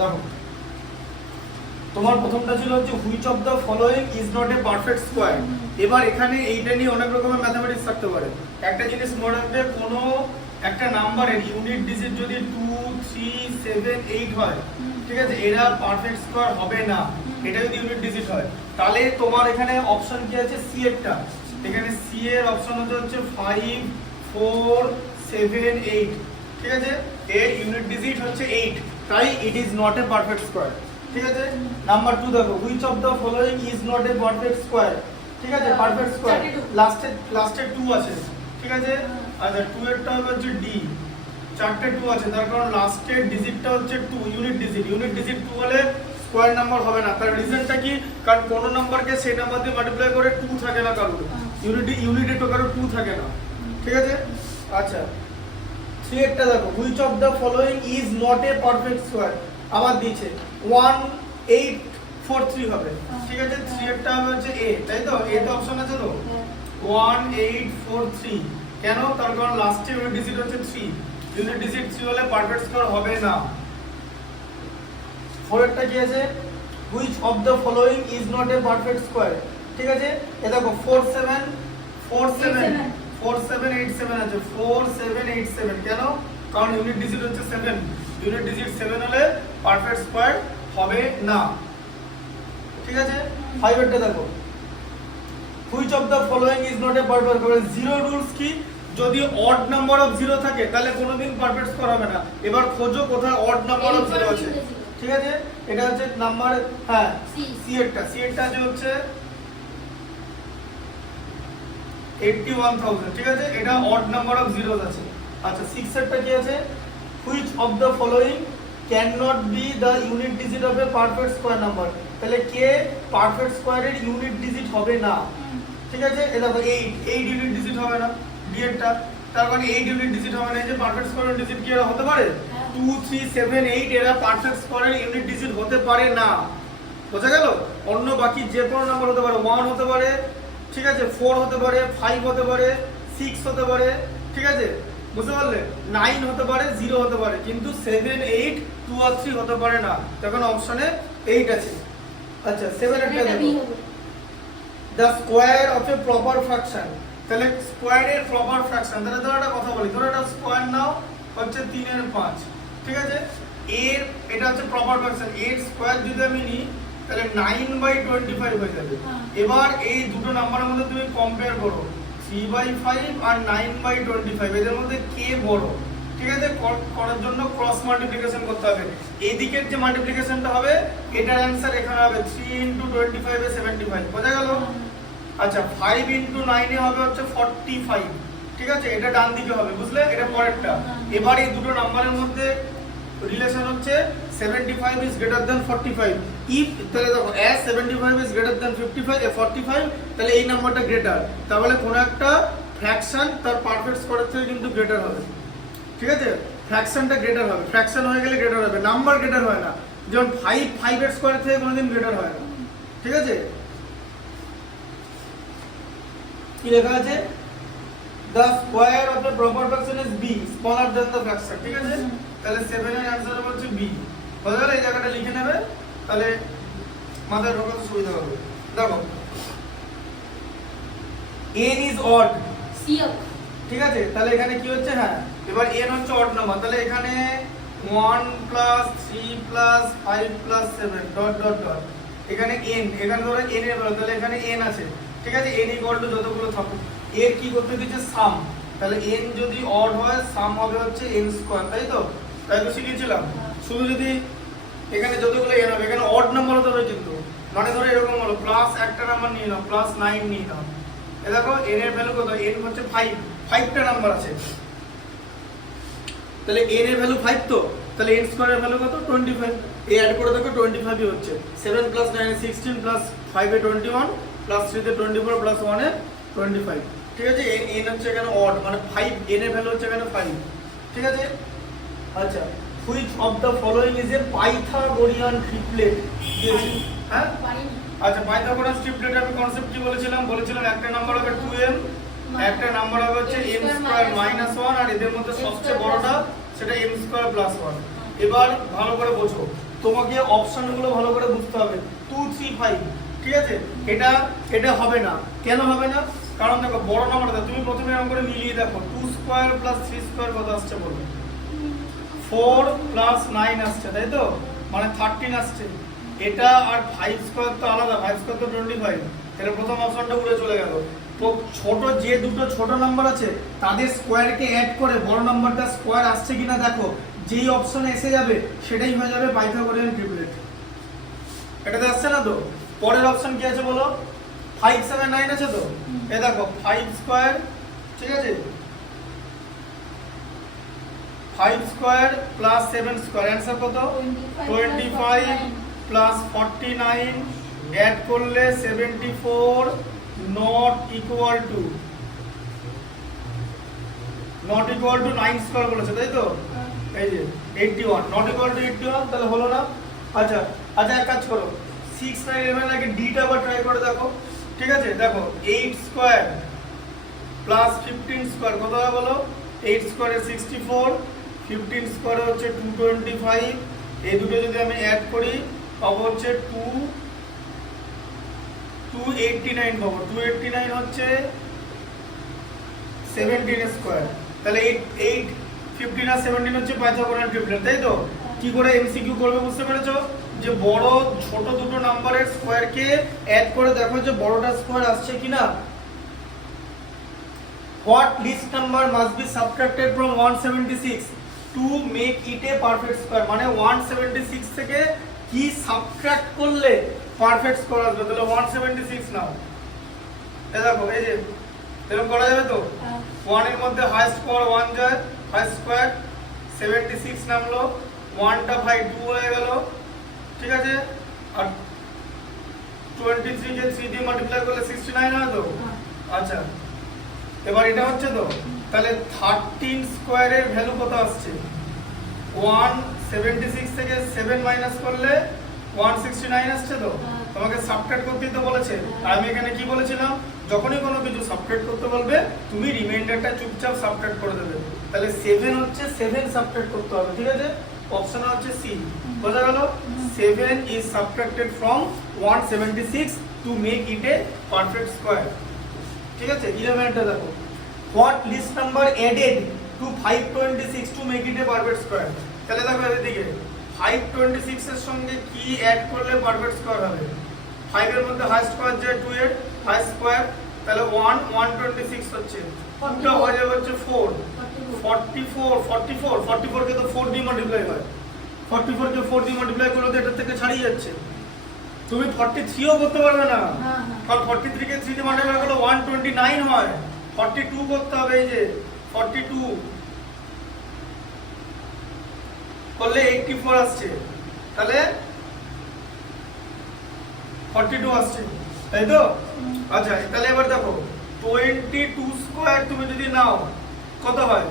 দেখো তোমার প্রথমটা ছিল হচ্ছে which of the following is not a perfect square. এবার এখানে এইটা নিয়ে অনেক রকমের ম্যাথমেটিক্স থাকতে পারে। একটা জিনিস মনে রাখবে, কোনো একটা নাম্বারের ইউনিট ডিজিট যদি 2 3 7 8 হয়, ঠিক আছে, এরা পারফেক্ট স্কোয়ার হবে না। এটা যদি ইউনিট ডিজিট হয়, তাহলে তোমার এখানে অপশন কি আছে, সি এরটা। এখানে সি এর অপশন হচ্ছে 5 4 7 8, ঠিক আছে, এর ইউনিট ডিজিট হচ্ছে 8, তাই it is not a perfect square. ঠিক আছে, নাম্বার 2 দেখো, which of the following is not a perfect square. ঠিক আছে, পারফেক্ট স্কোয়ার লাস্টে 2 আছে, ঠিক আছে। আচ্ছা 2 এরটা হচ্ছে ডি, চারটে 2 আছে, তার কারণ লাস্টের ডিজিটটা হচ্ছে 2, ইউনিট ডিজিট 2 হলে স্কোয়ার নাম্বার হবে না। তার রিজনটা কি, কারণ কোন নাম্বারকে সেই নাম্বার দিয়ে মাল্টিপ্লাই করে 2 থাকে না কারোর, ইউনিটে তো কারোর 2 থাকে না। ঠিক আছে, আচ্ছা 3 এরটা দেখো, which of the following is not a perfect square. আবার দিয়েছে 1 8 4 3 হবে, ঠিক আছে। 3 এরটা হচ্ছে এ, তাই তো, এ তো অপশন আছে তো, 1 8 4 3। কেন, তার কারণ লাস্টে ইউনিট ডিজিট হচ্ছে 3, ইউনিট ডিজিট 3 হলে পারফেক্ট স্কোয়ার হবে না। 4 এরটা কি আছে, which of the following is not a perfect square. ঠিক আছে, এ দেখো 4 7 4 7 4 7 8 7 আছে, 4 7 8 7। কেন, কারণ ইউনিট ডিজিট হচ্ছে 7, ইউনিট ডিজিট 7 হলে পারফেক্ট স্কোয়ার হবে না। ঠিক আছে, 5 এরটা দেখো, which of the following is not a perfect square. Zero rules কি, যদি অড নাম্বার অফ 0 থাকে তাহলে কোনোদিন পারফেক্ট স্কোয়ার হবে না। এবার খোঁজো কোথায় অড নাম্বার অফ 0 আছে। ঠিক আছে, এটা হচ্ছে নাম্বার, হ্যাঁ সি এরটা আছে হচ্ছে 81000, ঠিক আছে, এটা অড নাম্বার অফ 0 আছে। আচ্ছা 6 এরটা কি আছে, which of the following can not be the unit digit of A perfect square number. তাহলে কে পারফেক্ট স্কোয়ারের ইউনিট ডিজিট হবে না। ঠিক আছে, এটা দেখো 8 ইউনিট ডিজিট হবে না, ডি এরটা, তার মানে 8 ইউনিট ডিজিট হবে না। এই যে পারফেক্ট স্কোয়ারের ডিজিট কি এরা হতে পারে, 2 3 7 8, এরা পারফেক্ট স্কোয়ারের ইউনিট ডিজিট হতে পারে না। বোঝা গেল, অন্য বাকি যে কোনো নাম্বার হতে পারে, 1 হতে পারে, ঠিক আছে, 4 হতে পারে, 5 হতে পারে, 6 হতে পারে, ঠিক আছে, বুঝতে পারলে, 9 হতে পারে, 0 হতে পারে, কিন্তু 7 8 2 আর 3 হতে পারে না। তখন অপশনে 8 আছে। আচ্ছা 7 এরটা দেখো, the square of a proper fraction. তাহলে স্কোয়ারের প্রপার ফ্র্যাকশন, তাহলে ধরো একটা কথা বলি, ধরো একটা স্কোয়ার নাও হচ্ছে 3 এর 5, ঠিক আছে, এর এটা হচ্ছে প্রপার ফ্র্যাকশন, এর স্কোয়ার যদি আমি নিই তাহলে 9/25 হয়ে যাবে। এবার এই দুটো নাম্বারের মধ্যে তুমি কম্পেয়ার করো, 3/5 আর 9/25, এদের মধ্যে কে বড়। ঠিক আছে, করার জন্য ক্রস মাল্টিপ্লিকেশন করতে হবে। এই দিকের যে মাল্টিপ্লিকেশনটা হবে, এটার অ্যানসার এখানে হবে 3 × 25 এ 75। বোঝা গেল। আচ্ছা 5 × 9 এ হবে হচ্ছে 45, ঠিক আছে, এটা ডান দিকে হবে, বুঝলে, এটা পরেরটা। এবার এই দুটো নাম্বারের মধ্যে রিলেশন হচ্ছে 75 is greater than 45, if তাহলে দেখো as 75 is greater than 45, তাহলে এই নাম্বারটা গ্রেটার, তাহলে কোন একটা ফ্র্যাকশন তার পারফেক্ট স্কোয়ারের থেকে কিন্তু গ্রেটার হবে। ঠিক আছে, ফ্র্যাকশনটা গ্রেটার হবে, ফ্র্যাকশন হয়ে গেলে গ্রেটার হবে, নাম্বার গ্রেটার হয় না। যেমন 5 এর স্কোয়ার থেকে কোনোদিন গ্রেটার হয় না। ঠিক আছে, কি লেখা আছে, the square of the proper fraction is b smaller than the fraction। ঠিক আছে, তাহলে 7 এর অ্যানসার হচ্ছে b। বুঝা গেল, এই জায়গাটা লিখে নেবে, তাহলে মাথায় ঢোকাতে সুবিধা হবে। দেখো n is odd, ঠিক আছে, তাহলে এখানে কি হচ্ছে, হ্যাঁ এবার n হচ্ছে অড নাম্বার, তাহলে এখানে 1 + 3 + 5 + 7 ডট ডট ডট, এখানে n, এখানে ধরো n এর ভ্যালু, তাহলে এখানে n আছে, ঠিক আছে, n = যতগুলো থাকুক, এর কি করতে দিচ্ছে সাম, তাহলে n যদি অড হয় সাম হবে হচ্ছে n², তাই তো, তাই তো শিখেছিলাম। শুধু যদি এখানে যতগুলো n হবে, এখানে অড নাম্বার হতে হবে, কিন্তু মানে ধরো এরকম হলো প্লাস একটা নাম্বার নিয়ে নাও, +9 নিয়ে নাও, এ দেখো n এর ভ্যালু কত, n হচ্ছে 5টা নাম্বার আছে, তাহলে n এর ভ্যালু 5, তো তাহলে n² এর ভ্যালু কত, 25, এই অ্যাড করে দেখো 25 ই হচ্ছে, 7 + 9 = 16 + 5 এ 21 + 3 তে 24 + 1 এ 25। ঠিক আছে, n হচ্ছে এখানে অড, মানে 5, n এর ভ্যালু হচ্ছে এখানে 5। ঠিক আছে, আচ্ছা which of the following is a Pythagorean triplet দিয়েছি, হ্যাঁ আচ্ছা পাইথাগোরাস ট্রিপলেট আমি কনসেপ্ট কি বলেছিলাম, একটা নাম্বার হবে 2m, একটা নাম্বার হবে হচ্ছে m² - 1, আর এদের মধ্যে সবচেয়ে বড়টা সেটা m² + 1। এবার ভালো করে বোঝো, তোমাকে অপশনগুলো ভালো করে বুঝতে হবে। 2 3 5 ঠিক আছে, এটা এটা হবে না। কেন হবে না? কারণ দেখো বড় নাম্বারটা তুমি প্রথমে এরকম করে মিলিয়ে দেখো, 2 স্কয়ার প্লাস 3 স্কয়ার কত আসছে বলো? 4 প্লাস 9 আসছে, তাই তো, মানে 13 আসছে। এটা আর 5 স্কয়ার তো আলাদা, 5 স্কয়ার তো 25। তাহলে প্রথম অপশনটা উড়ে চলে গেল। তো ছোট যে দুটো ছোট নাম্বার আছে তাদের স্কয়ারকে অ্যাড করে বড় নাম্বারটা স্কয়ার আসছে কিনা দেখো, যেই অপশনে এসে যাবে সেটাই হয়ে যাবে পাইথাগোরিয়ান ট্রিপলেট। এটাতে আসছে না তো? পরের অপশন কি আছে বলো? 5 7 9 আছে তো, এ দেখো 5 স্কয়ার, ঠিক আছে, 5 স্কয়ার প্লাস 7 স্কয়ার, অ্যানসার কত? 25 প্লাস 49 অ্যাড করলে 74 নট ইকুয়াল টু 9 স্কয়ার বলেছে, তাই তো? এই যে 81 নট ইকুয়াল টু 81, তাহলে হলো না। আচ্ছা আচ্ছা, এক কাজ করো, 6 9 11 আগে ডিটা আবার ট্রাই করে দেখো, ঠিক আছে? দেখো 8 স্কয়ার প্লাস 15 স্কয়ার কত হয় বলো? 8 স্কয়ারে 64, 15 স্কয়ারে হচ্ছে 225। এই দুটো যদি আমি অ্যাড করি পাবো হচ্ছে 289 পাবো। 289 হচ্ছে 17 স্কয়ার, তাহলে 8 15 আর 17 হচ্ছে পাইথাগোরিয়ান ট্রিপলেট, তাই তো? কি করে এমসিকিউ করবে বুঝতে পেরেছো? যে বড় ছোট দুটো নাম্বারের স্কয়ারকে অ্যাড করে দেখো যে বড়টা স্কয়ার আসছে কিনা। What least number must be subtracted from 176 to make it a perfect square? মানে 176 থেকে কি সাবট্রাক্ট করলে পারফেক্ট স্কয়ার আসবে? তাহলে 176 নাও, এই দেখো, এই যে এরকম করা যাবে তো? 1 এর মধ্যে হাইয়েস্ট পাওয়ার 1 যায়, হাইয়েস্ট স্কয়ার 76 নামলো, 1টা ভাই 2 হয়ে গেল, ঠিক আছে? আর 23 কে 3 দিয়ে মাল্টিপ্লাই করলে 69 হয় তো? আচ্ছা, এবার এটা হচ্ছে তো, তাহলে 13 স্কয়ারের ভ্যালু কত আসছে? 176 থেকে 7 মাইনাস করলে 169 আসছে তো? তোমাকে সাবট্রাক্ট করতে তো বলেছে, আর আমি এখানে কি বলেছিলাম? যখনই কোনো কিছু সাবট্রাক্ট করতে বলবে তুমি রিমাইন্ডারটা চুপচাপ সাবট্রাক্ট করে দেবে। তাহলে 7 হচ্ছে 7 সাবট্রাক্ট করতে হবে, ঠিক আছে? অপশন হচ্ছে সি, বোঝা গেল? 7 is subtracted from 176 to make it a perfect square, ঠিক আছে? 11টা দেখো, what least number added to 526 to make it a perfect square? তাহলে দেখো এদিকে 526 এর সঙ্গে কি অ্যাড করলে পারফেক্ট স্কয়ার হবে? 5 এর মধ্যে হাইয়েস্ট স্কয়ার যে 2 এর হাইয়েস্ট স্কয়ার, তাহলে 126 হচ্ছে, কোনটা হয়ে যাবে হচ্ছে 4 44 কে তো 4 দিয়ে মাল্টিপ্লাই হয়, 44 কে 4 দিয়ে মাল্টিপ্লাই করলে তো এটা থেকে ছাড়িয়ে যাচ্ছে। তুমি 43 ও করতে পারবে না, কারণ 43 কে 3 দিয়ে মাল্টিপ্লাই করলে 129 হয়। 42 করতে হবে, এই যে 42 করলে 84 আসছে, তাহলে 42 আসছে, তাই তো? আচ্ছা, তাহলে এবার দেখো 22 স্কয়ার তুমি যদি নাও কত হয়?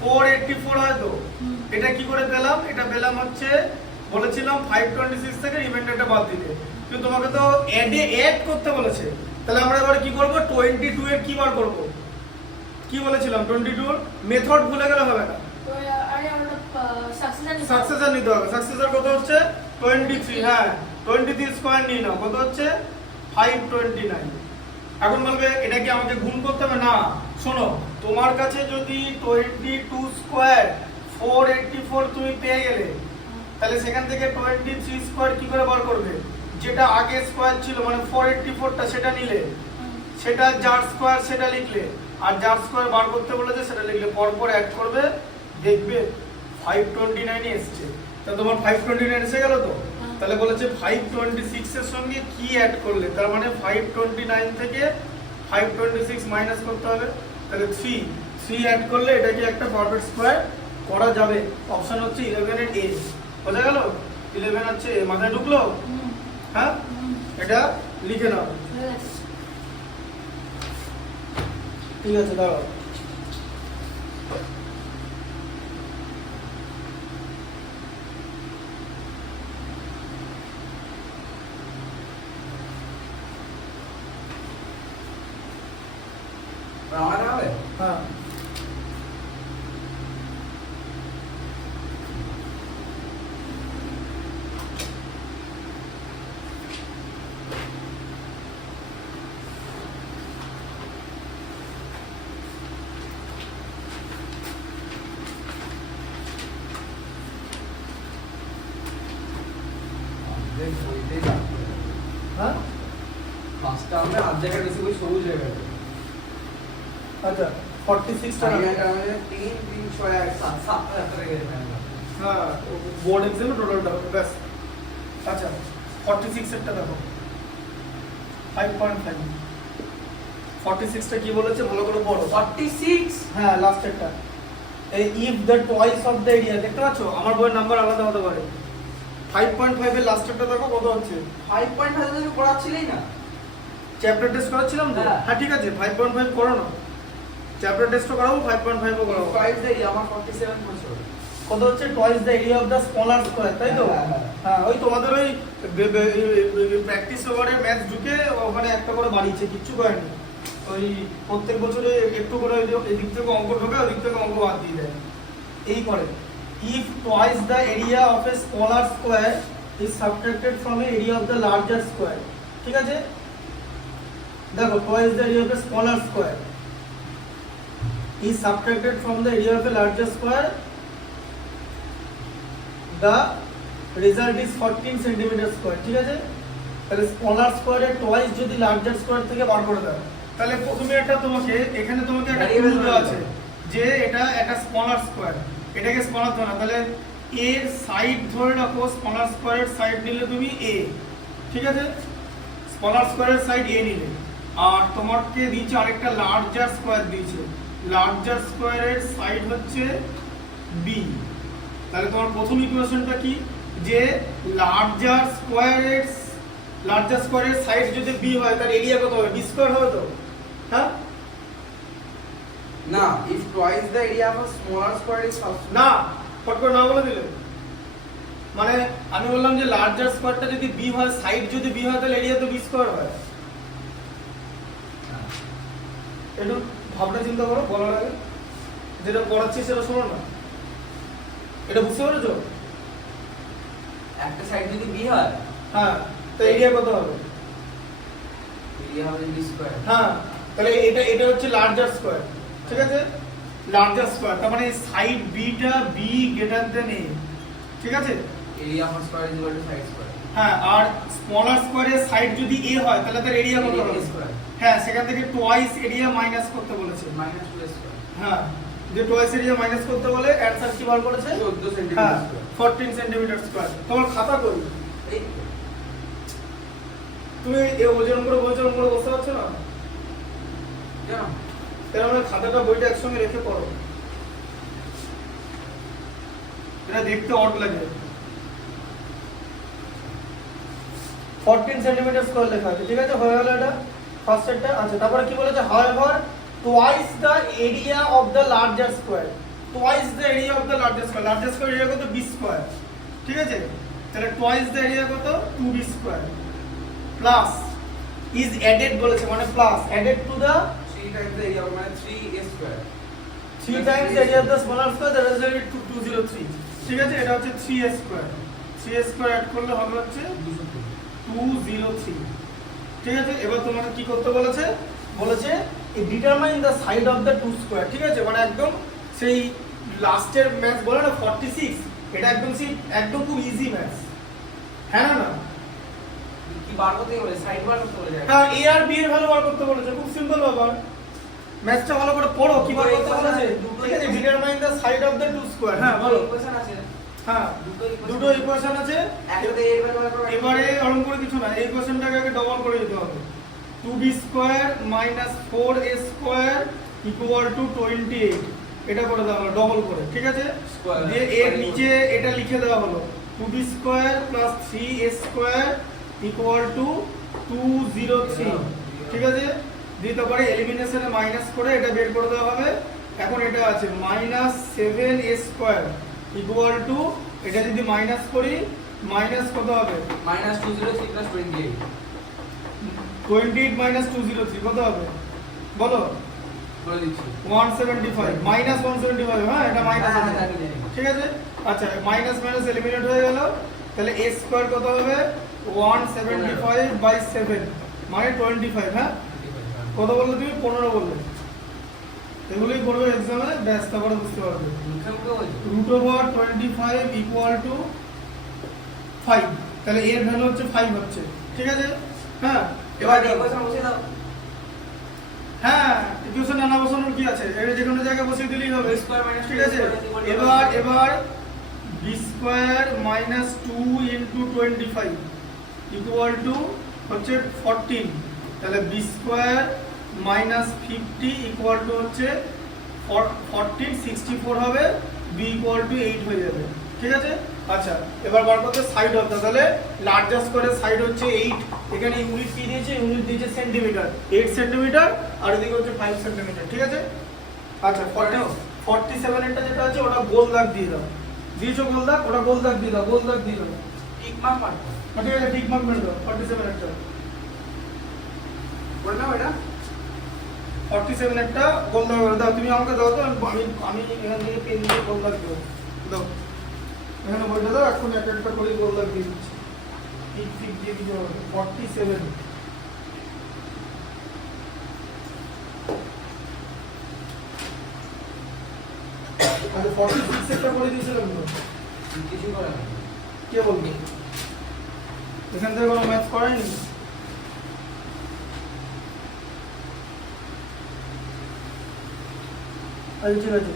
484 হয় তো? এটা কি করে পেলাম? এটা পেলাম হচ্ছে বলেছিলাম 526 থেকে রিমাইন্ডারটা বাদ দিতে, কিন্তু তোমাকে তো অ্যাড করতে বলেছে। তাহলে আমরা এবার কি করব? 22 এর কি বার করব? কি বলেছিলাম? 22 মেথড ভুলে গেলে হবে না, সাকসেসর নিতে হবে। সাকসেসর কত হচ্ছে? 23। হ্যাঁ, 23 স্কয়ার নিয়ে নাও, কত হচ্ছে? 529। এখন বলবে এটা কি আমাকে গুণ করতে হবে? না, শোনো, তোমার কাছে যদি 22 স্কয়ার 484 তুমি পেয়ে গেলে, তাহলে সেখান থেকে 23 স্কয়ার কি করে বার করবে? যেটা আগে স্কয়ার ছিল মানে 484টা সেটা নিলে, সেটা যার স্কয়ার সেটা লিখলে, আর যার স্কয়ার বার করতে বলেছে সেটা লিখলে, পরপর অ্যাড করবে, দেখবে 529 এসেছে। তা তোমার 529 এসে গেল তো? তাহলে বলেছে 526 এর সঙ্গে কি অ্যাড করলে, তার মানে 529 থেকে 526 মাইনাস করতে হবে, তাহলে 3 অ্যাড করলে এটা কি একটা পারফেক্ট স্কয়ার করা যাবে। অপশন হচ্ছে 11 এর এ, বোঝা গেল? 11 হচ্ছে এ, মাথায় ঢুকলো? হ্যাঁ, এটা লিখে নাও, ঠিক আছে? দাঁড়াও, হ্যাঁ, হ্যাঁ ফার্স্টটা আমরা আধ জায়গায় বেশি ওই সবুজ হয়ে গেছে। আচ্ছা 46 টাকা হ্যাঁ বোর্ড এক্সামে টোটালটা হবে ব্যাস। আচ্ছা 46 এরটা দেখো 5.5 46টা কি বলেছে ভালো করে পড়ো। 46 হ্যাঁ লাস্টেরটা এই if the twice of the area দেখতে পাচ্ছো আমার বইয়ের নাম্বার আলাদা হতে পারে। 5.5 এর লাস্টেরটা দেখো কত হচ্ছে। 5.5 তুমি পড়াচ্ছিলেই না, চ্যাপ্টার টেস্ট করাচ্ছিলাম তো। হ্যাঁ। হ্যাঁ ঠিক আছে 5.5 করো না, চ্যাপ্টার টেস্টও করাবো 5.5 ও করাবো। 5 দেই আমার 47 পড়ছে। কত হচ্ছে twice the area of the smaller square তাই তো। হ্যাঁ, হ্যাঁ। হ্যাঁ ওই তোমাদের ওই প্র্যাকটিস ওভারে ম্যাথ ঢুকে ওখানে একটা করে বাড়িয়েছে কিচ্ছু করেনি। ওই প্রত্যেক বছরে একটু করে এদিক থেকে অঙ্ক ঢোকে ওদিক থেকে অঙ্ক বাদ দিয়ে দেয় এই করে। If twice the area of a smaller square is subtracted from a area of the larger square, ঠিক আছে দেখো twice the area of a smaller square is subtracted from the area of a larger square, the result is 14 centimeter square, ঠিক আছে। তাহলে smaller স্কয়ারের toys যদি larger square থেকে বার করে দাও তাহলে প্রথমে এটা তোমাকে এখানে তোমাকে একটা ক্লু দেওয়া আছে যে এটা একটা স্মলার স্কয়ার, এটাকে স্মলার ধরো না, তাহলে এর সাইড ধরে রাখো। স্মলার স্কয়ারের সাইড নিলে তুমি a, ঠিক আছে স্মলার স্কয়ারের সাইড a নিলে, আর তোমাকে দিয়েছে আরেকটা লার্জার স্কয়ার দিয়েছে, লার্জার স্কয়ারের সাইড হচ্ছে b। তাহলে তোমার প্রথম ইকুয়েশনটা কি যে লার্জার স্কয়ারের সাইড যদি b হয় তার এরিয়া কত হবে, b স্কয়ার হবে তো। হ্যাঁ না, if twice the area of a smaller square is না ফট করে না বলে দিলে, মানে আমি বললাম যে লার্জার স্কয়ারটা যদি b হয়, সাইড যদি b হয় তাহলে এরিয়া তো b স্কয়ার হয়। একটু ভাবনা চিন্তা করো বলার আগে, যেটা পড়াচ্ছি সেটা শোনো না। এটা বুঝতে পেরেছো? একটা সাইড যদি b হয়, হ্যাঁ তো এরিয়া কত হবে? এরিয়া হবে b স্কয়ার। হ্যাঁ তাহলে এটা হচ্ছে লার্জার স্কয়ার, ঠিক আছে লার্জার স্কয়ার, তার মানে side beta b greater than a, ঠিক আছে area of square is equal two side square. হ্যাঁ আর স্মলার স্কয়ারের সাইড যদি a হয় তাহলে তার এরিয়া কত হবে? স্কয়ার। হ্যাঁ সেখান থেকে টুয়াইস এরিয়া মাইনাস করতে বলেছে। -2 স্কয়ার। হ্যাঁ যে টুয়াইস এরিয়া মাইনাস করতে বলে অ্যানসার কি বার করেছে? 14 সেন্টিমিটার হ্যাঁ স্কয়ার। 14 centimetre square. তোমার খাতা কই? এই তুমি এই ওজন করে বসতে পারছো না কেন? কেন না খাতাটা বইটা একসঙ্গে রেখে পড়ো, এটা দেখতে অড লাগে। 14 সেন্টিমিটার স্কয়ার লেখা আছে, ঠিক আছে হয়ে গেল এটা ফার্স্ট সেটটা। আচ্ছা তারপরে কি বলেছে, however twice the area of the larger square, twice the area of the larger square, larger square area কত? b স্কয়ার, ঠিক আছে তাহলে টুয়াইস দ্য এরিয়া কত? 2b square plus is added বলেছে, মানে plus added to the 3 Times the area মানে 3a square. 3 times the area of the smaller square, that is equal to 203, ঠিক আছে এটা হচ্ছে 3a square, 3a square add করলে হবে হচ্ছে 203, ঠিক আছে। এবার তোমাকে কি করতে বলেছে, বলেছে determine the side of the two square, ঠিক আছে মানে একদম সেই লাস্টের ম্যাথ বলে না 46, এটা একদম খুব ইজি ম্যাথ। হ্যাঁ না কি বার করতে বলে? সাইড বার করতে বলে। হ্যাঁ a আর b এর ভ্যালু বার করতে বলেছে, খুব সিম্পল ব্যাপার। ম্যাথটা ভালো করে পড়ো কি বার করতে বলেছে, ঠিক আছে determine the side of the two square. হ্যাঁ বলো। ইকুয়েশন আছে। হ্যাঁ দুটো ইকুয়েশন আছে, একসাথে এর ভ্যালু বার করো। এবারে অঙ্ক করে কিছু না, এই ইকুয়েশনটাকে আগে ডবল করে দিতে হবে। 2b square minus 4a square equal to 28, এটা করে দেওয়া হলো ডবল করে, ঠিক আছে দিয়ে এর নিচে এটা লিখে দেওয়া হলো 2b square plus 3a square equal to 203, ঠিক আছে দিয়ে তারপরে এলিমিনেশনে মাইনাস করে এটা বের করে দেওয়া হবে। এখন এটা আছে minus 7a square equal to, এটা যদি মাইনাস করি মাইনাস কত হবে? -203 + 28। 28 মাইনাস 203 কত হবে বলো? বলে দিচ্ছি 175 মাইনাস 175, হ্যাঁ এটা মাইনাস আছে, ঠিক আছে আচ্ছা মাইনাস মাইনাস এলিমিনেট হয়ে গেল, তাহলে a স্কয়ার কত হবে? 175/7 মানে 25, হ্যাঁ কত বললে তুমি? 15 বললে। এগুলোই করবে এক্সামে, ব্যাস তারপরে বুঝতে পারবে। √25 = 5, তাহলে এর ভ্যালু হচ্ছে 5 হচ্ছে, ঠিক আছে? হ্যাঁ, এবার এবার এই কোশ্চেন বসিয়ে দাও। হ্যাঁ, ইকুয়েশন আনা বসানোর কি আছে, এটা যে কোনো জায়গায় বসিয়ে দিলেই হবে, b স্কয়ার মাইনাস ঠিক আছে? এবার b square minus 2 into 25 equal to হচ্ছে 14, তাহলে b square minus 50 equal to হচ্ছে 14, 64 হবে, b ইকুয়াল টু 8 হয়ে যাবে, ঠিক আছে? আচ্ছা, এবার বার করতে সাইড অফ দা, তাহলে লার্জেস্ট স্কয়ারের সাইড হচ্ছে 8, এখানে ইউনিট কি দিয়েছে, ইউনিট দিয়েছে সেন্টিমিটার, 8 সেন্টিমিটার, আর এদিকে হচ্ছে 5 সেন্টিমিটার, ঠিক আছে? আচ্ছা, 47 এরটা যেটা আছে ওটা গোল দাগ দিয়ে দাও, দিয়েছো গোল দাগ, ওটা গোল দাগ দিয়ে দাও, গোল দাগ দিয়ে দাও, টিক মার্ক মারো। ঠিক আছে, ঠিক মার্ক মেরে দাও 47 এরটা, বল নাও এটা 47 একটা গোল দাগ করে দাও, তুমি আমাকে দাও তো, আমি এখান থেকে পেন দিয়ে গোল দাগ দেবো, দাও এখানে বইটা দাও, এখন একটা একটা করে গোল দাগ দিয়ে দিচ্ছি, ঠিক ঠিক দিয়ে দিতে হবে 47, আচ্ছা 46 একটা করে দিয়েছিলাম তো, কিছু করে না। কে বলবে এখান থেকে কোনো ম্যাথ করায়নি? আচ্ছা ঠিক আছে,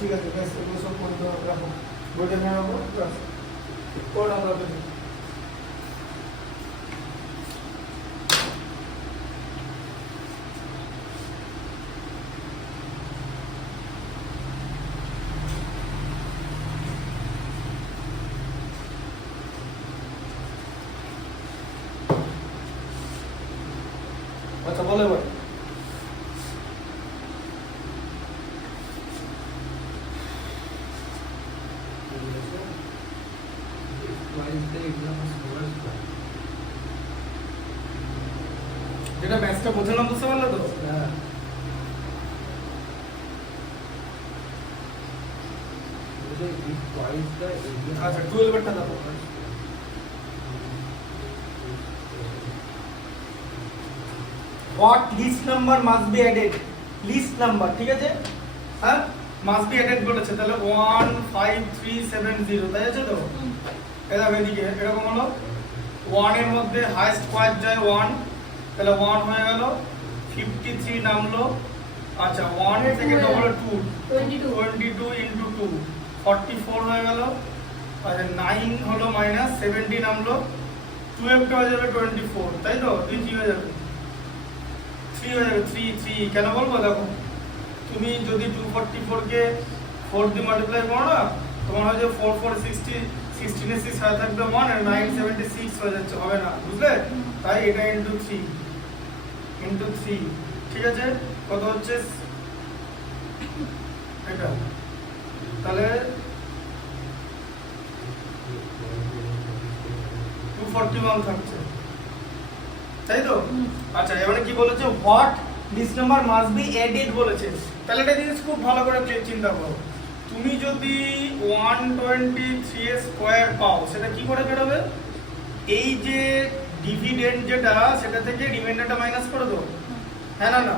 ঠিক আছে, ব্যাস এগুলো সব করে দেওয়া রাখো, বইটা নিয়ে রাখো, ব্যাস পড়া হবে। আচ্ছা বলো এবার, যেটা ম্যাথটা বোঝালাম বুঝতে পারলে তো? আচ্ছা 12 এরটা দাও, what list number must be added, list number, ঠিক আছে? হ্যাঁ, must be added বলেছে, তাহলে 1 5 3 7 0, তাই আছে তো? এটা এদিকে এরকম হলো, 1 এর মধ্যে হাইয়েস্ট পয়েন্ট যায় 1, তাহলে 1 হয়ে গেল, 53 নামলো, আচ্ছা 1 এর থেকে ডবল 2, 22 ইনটু 2 44 হয়ে গেল, আচ্ছা 9 হলো মাইনাস 70 নামলো, 12 টা হয়ে যাবে 24, তাই তো? দুই কি হয়ে যাবে, 3 হয়ে যাবে, 3 কেন বলবো, দেখো তুমি যদি 244 কে 4 দিয়ে মাল্টিপ্লাই করো না, তোমার হয়ে যাবে 4 4 60, 16 এর 6 হয়ে থাকবে 1, আর 9 76 হয়ে যাচ্ছে, হবে না, বুঝলে? তাই এটা ইনটু 3, ঠিক আছে? কত হচ্ছে এটা, তাহলে 241 থাকছে, তাই তো? আচ্ছা এবারে কি বলেছে, what least number must be added বলেছে, তাহলে এটা জিনিস খুব ভালো করে চিন্তা করো, তুমি যদি 123 এর স্কয়ার পাও, সেটা কি করে বেরোবে, এই যে ডিভিডেন্ড যেটা, সেটা থেকে রিমাইন্ডারটা মাইনাস করে দাও, হ্যাঁ না?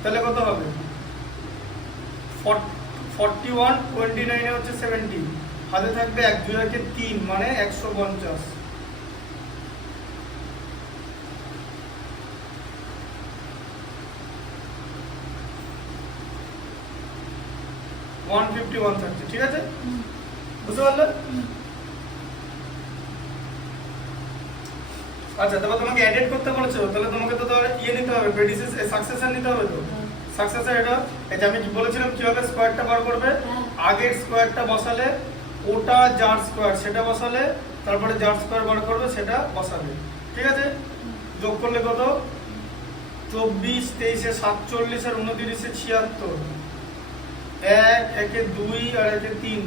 তাহলে কত হবে, 41 29 এ হচ্ছে 70, হাতে থাকবে 1 2 এর 3 মানে 150, 151 থাকছে, ঠিক আছে? বুঝতে পারলে? আচ্ছা, তারপর তোমাকে এডিট করতে বলেছে, তাহলে তোমাকে তো ইয়ে নিতে হবে, প্রেডিসেস সাকসেসর নিতে হবে তো, সাকসেসর এটা, এই যে আমি কি বলেছিলাম কিভাবে স্কয়ারটা বার করবে, আগের স্কয়ারটা বসালে, ওটা যার স্কয়ার সেটা বসালে, তারপরে যার স্কয়ার বার করবে সেটা বসাবে, ঠিক আছে? যোগ করলে কত, 24 23 এ 47 আর 29 এ 76, 1 1 এ 2 আর 1 এ 3,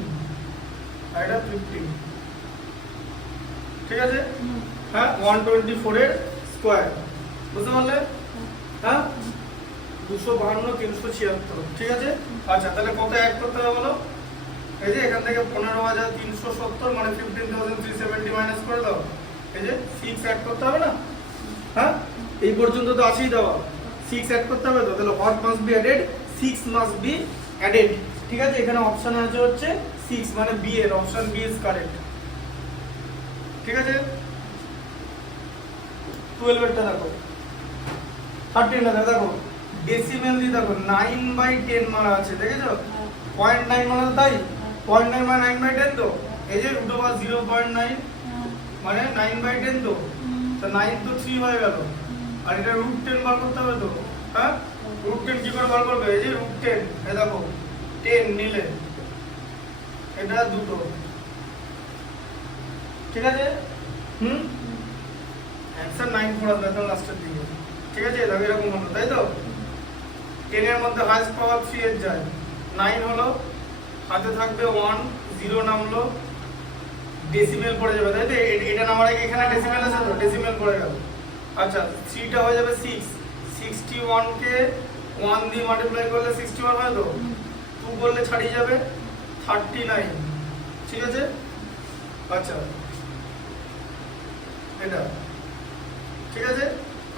আর এটা 15, ঠিক আছে? হ্যাঁ, 124 এর স্কয়ার, বুঝতে পারলে? হ্যাঁ, 252 376, ঠিক আছে? আচ্ছা তাহলে কত অ্যাড করতে হবে বলো, এই যে এখান থেকে 15,370 মানে 15,370 মাইনাস করে দাও। এই যে 6 অ্যাড করতে হবে না? হ্যাঁ, এই পর্যন্ত তো আছেই দেওয়া। 6 অ্যাড করতে হবে তো, তাহলে what must be added? 6 must be added। ঠিক আছে, এখানে অপশনে আছে হচ্ছে 6 মানে বি এর অপশন বি ইজ কারেক্ট। ঠিক আছে, 12 এরটা দেখো, 13 এর দেখো ডেসিমেল দিয়ে দেখো 9/10 মারা আছে, দেখেছো? 0.9 মারা তাই 0.9 মানে 9/10 তো, এই যে রুট ওভার 0.9 মানে 9/10 তো, তো 9 তো 3 হয়ে গেল, আর এটা রুট 10 বার করতে হবে তো। হ্যাঁ, রুট 10 কি করে বার করবে? এই যে রুট 10, এই দেখো 10 নিলে এটা দুটো, ঠিক আছে? অ্যানসার 9 পড়া একদম লাস্টের দিকে। ঠিক আছে, দেখো এরকম হলো, তাই তো? 10 এর মধ্যে হাইস্ট পাওয়ার 3 এর যায়, 9 হলো, হাতে থাকবে 1, 0 নামলো, ডেসিমেল পড়ে যাবে, তাই তো? এটা নামার আগে এখানে ডেসিমেল আছে তো, ডেসিমেল পড়ে গেল। আচ্ছা, 3 টা হয়ে যাবে 6, 61 কে 1 দিয়ে মাল্টিপ্লাই করলে 61 হয় তো, 2 করলে ছাড়িয়ে যাবে 39। ঠিক আছে, আচ্ছা এটা ঠিক আছে।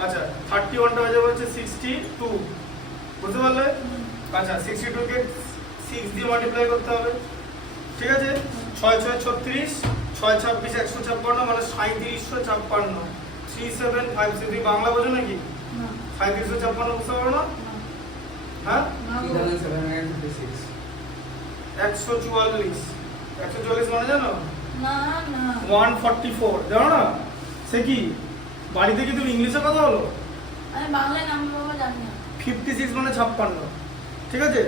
আচ্ছা, 31 টা হয়ে যাবে হচ্ছে 62, বুঝতে পারলে? আচ্ছা, 62 কে 6 দিয়ে মাল্টিপ্লাই করতে হবে। ঠিক আছে, 6 6 36, 6 26 156 মানে 3756, 3756। তুমি বাংলা বোঝো নাকি? 3756 বুঝতে পারো না? হ্যাঁ, 3756 144, 144 মানে জানো? না না 144 জানো না? সে কি বাড়িতে কি তুমি ইংলিশে কথা বলো? আমি বাংলায় নাম বাবা জানি না। 56 মানে 56, ঠিক আছে?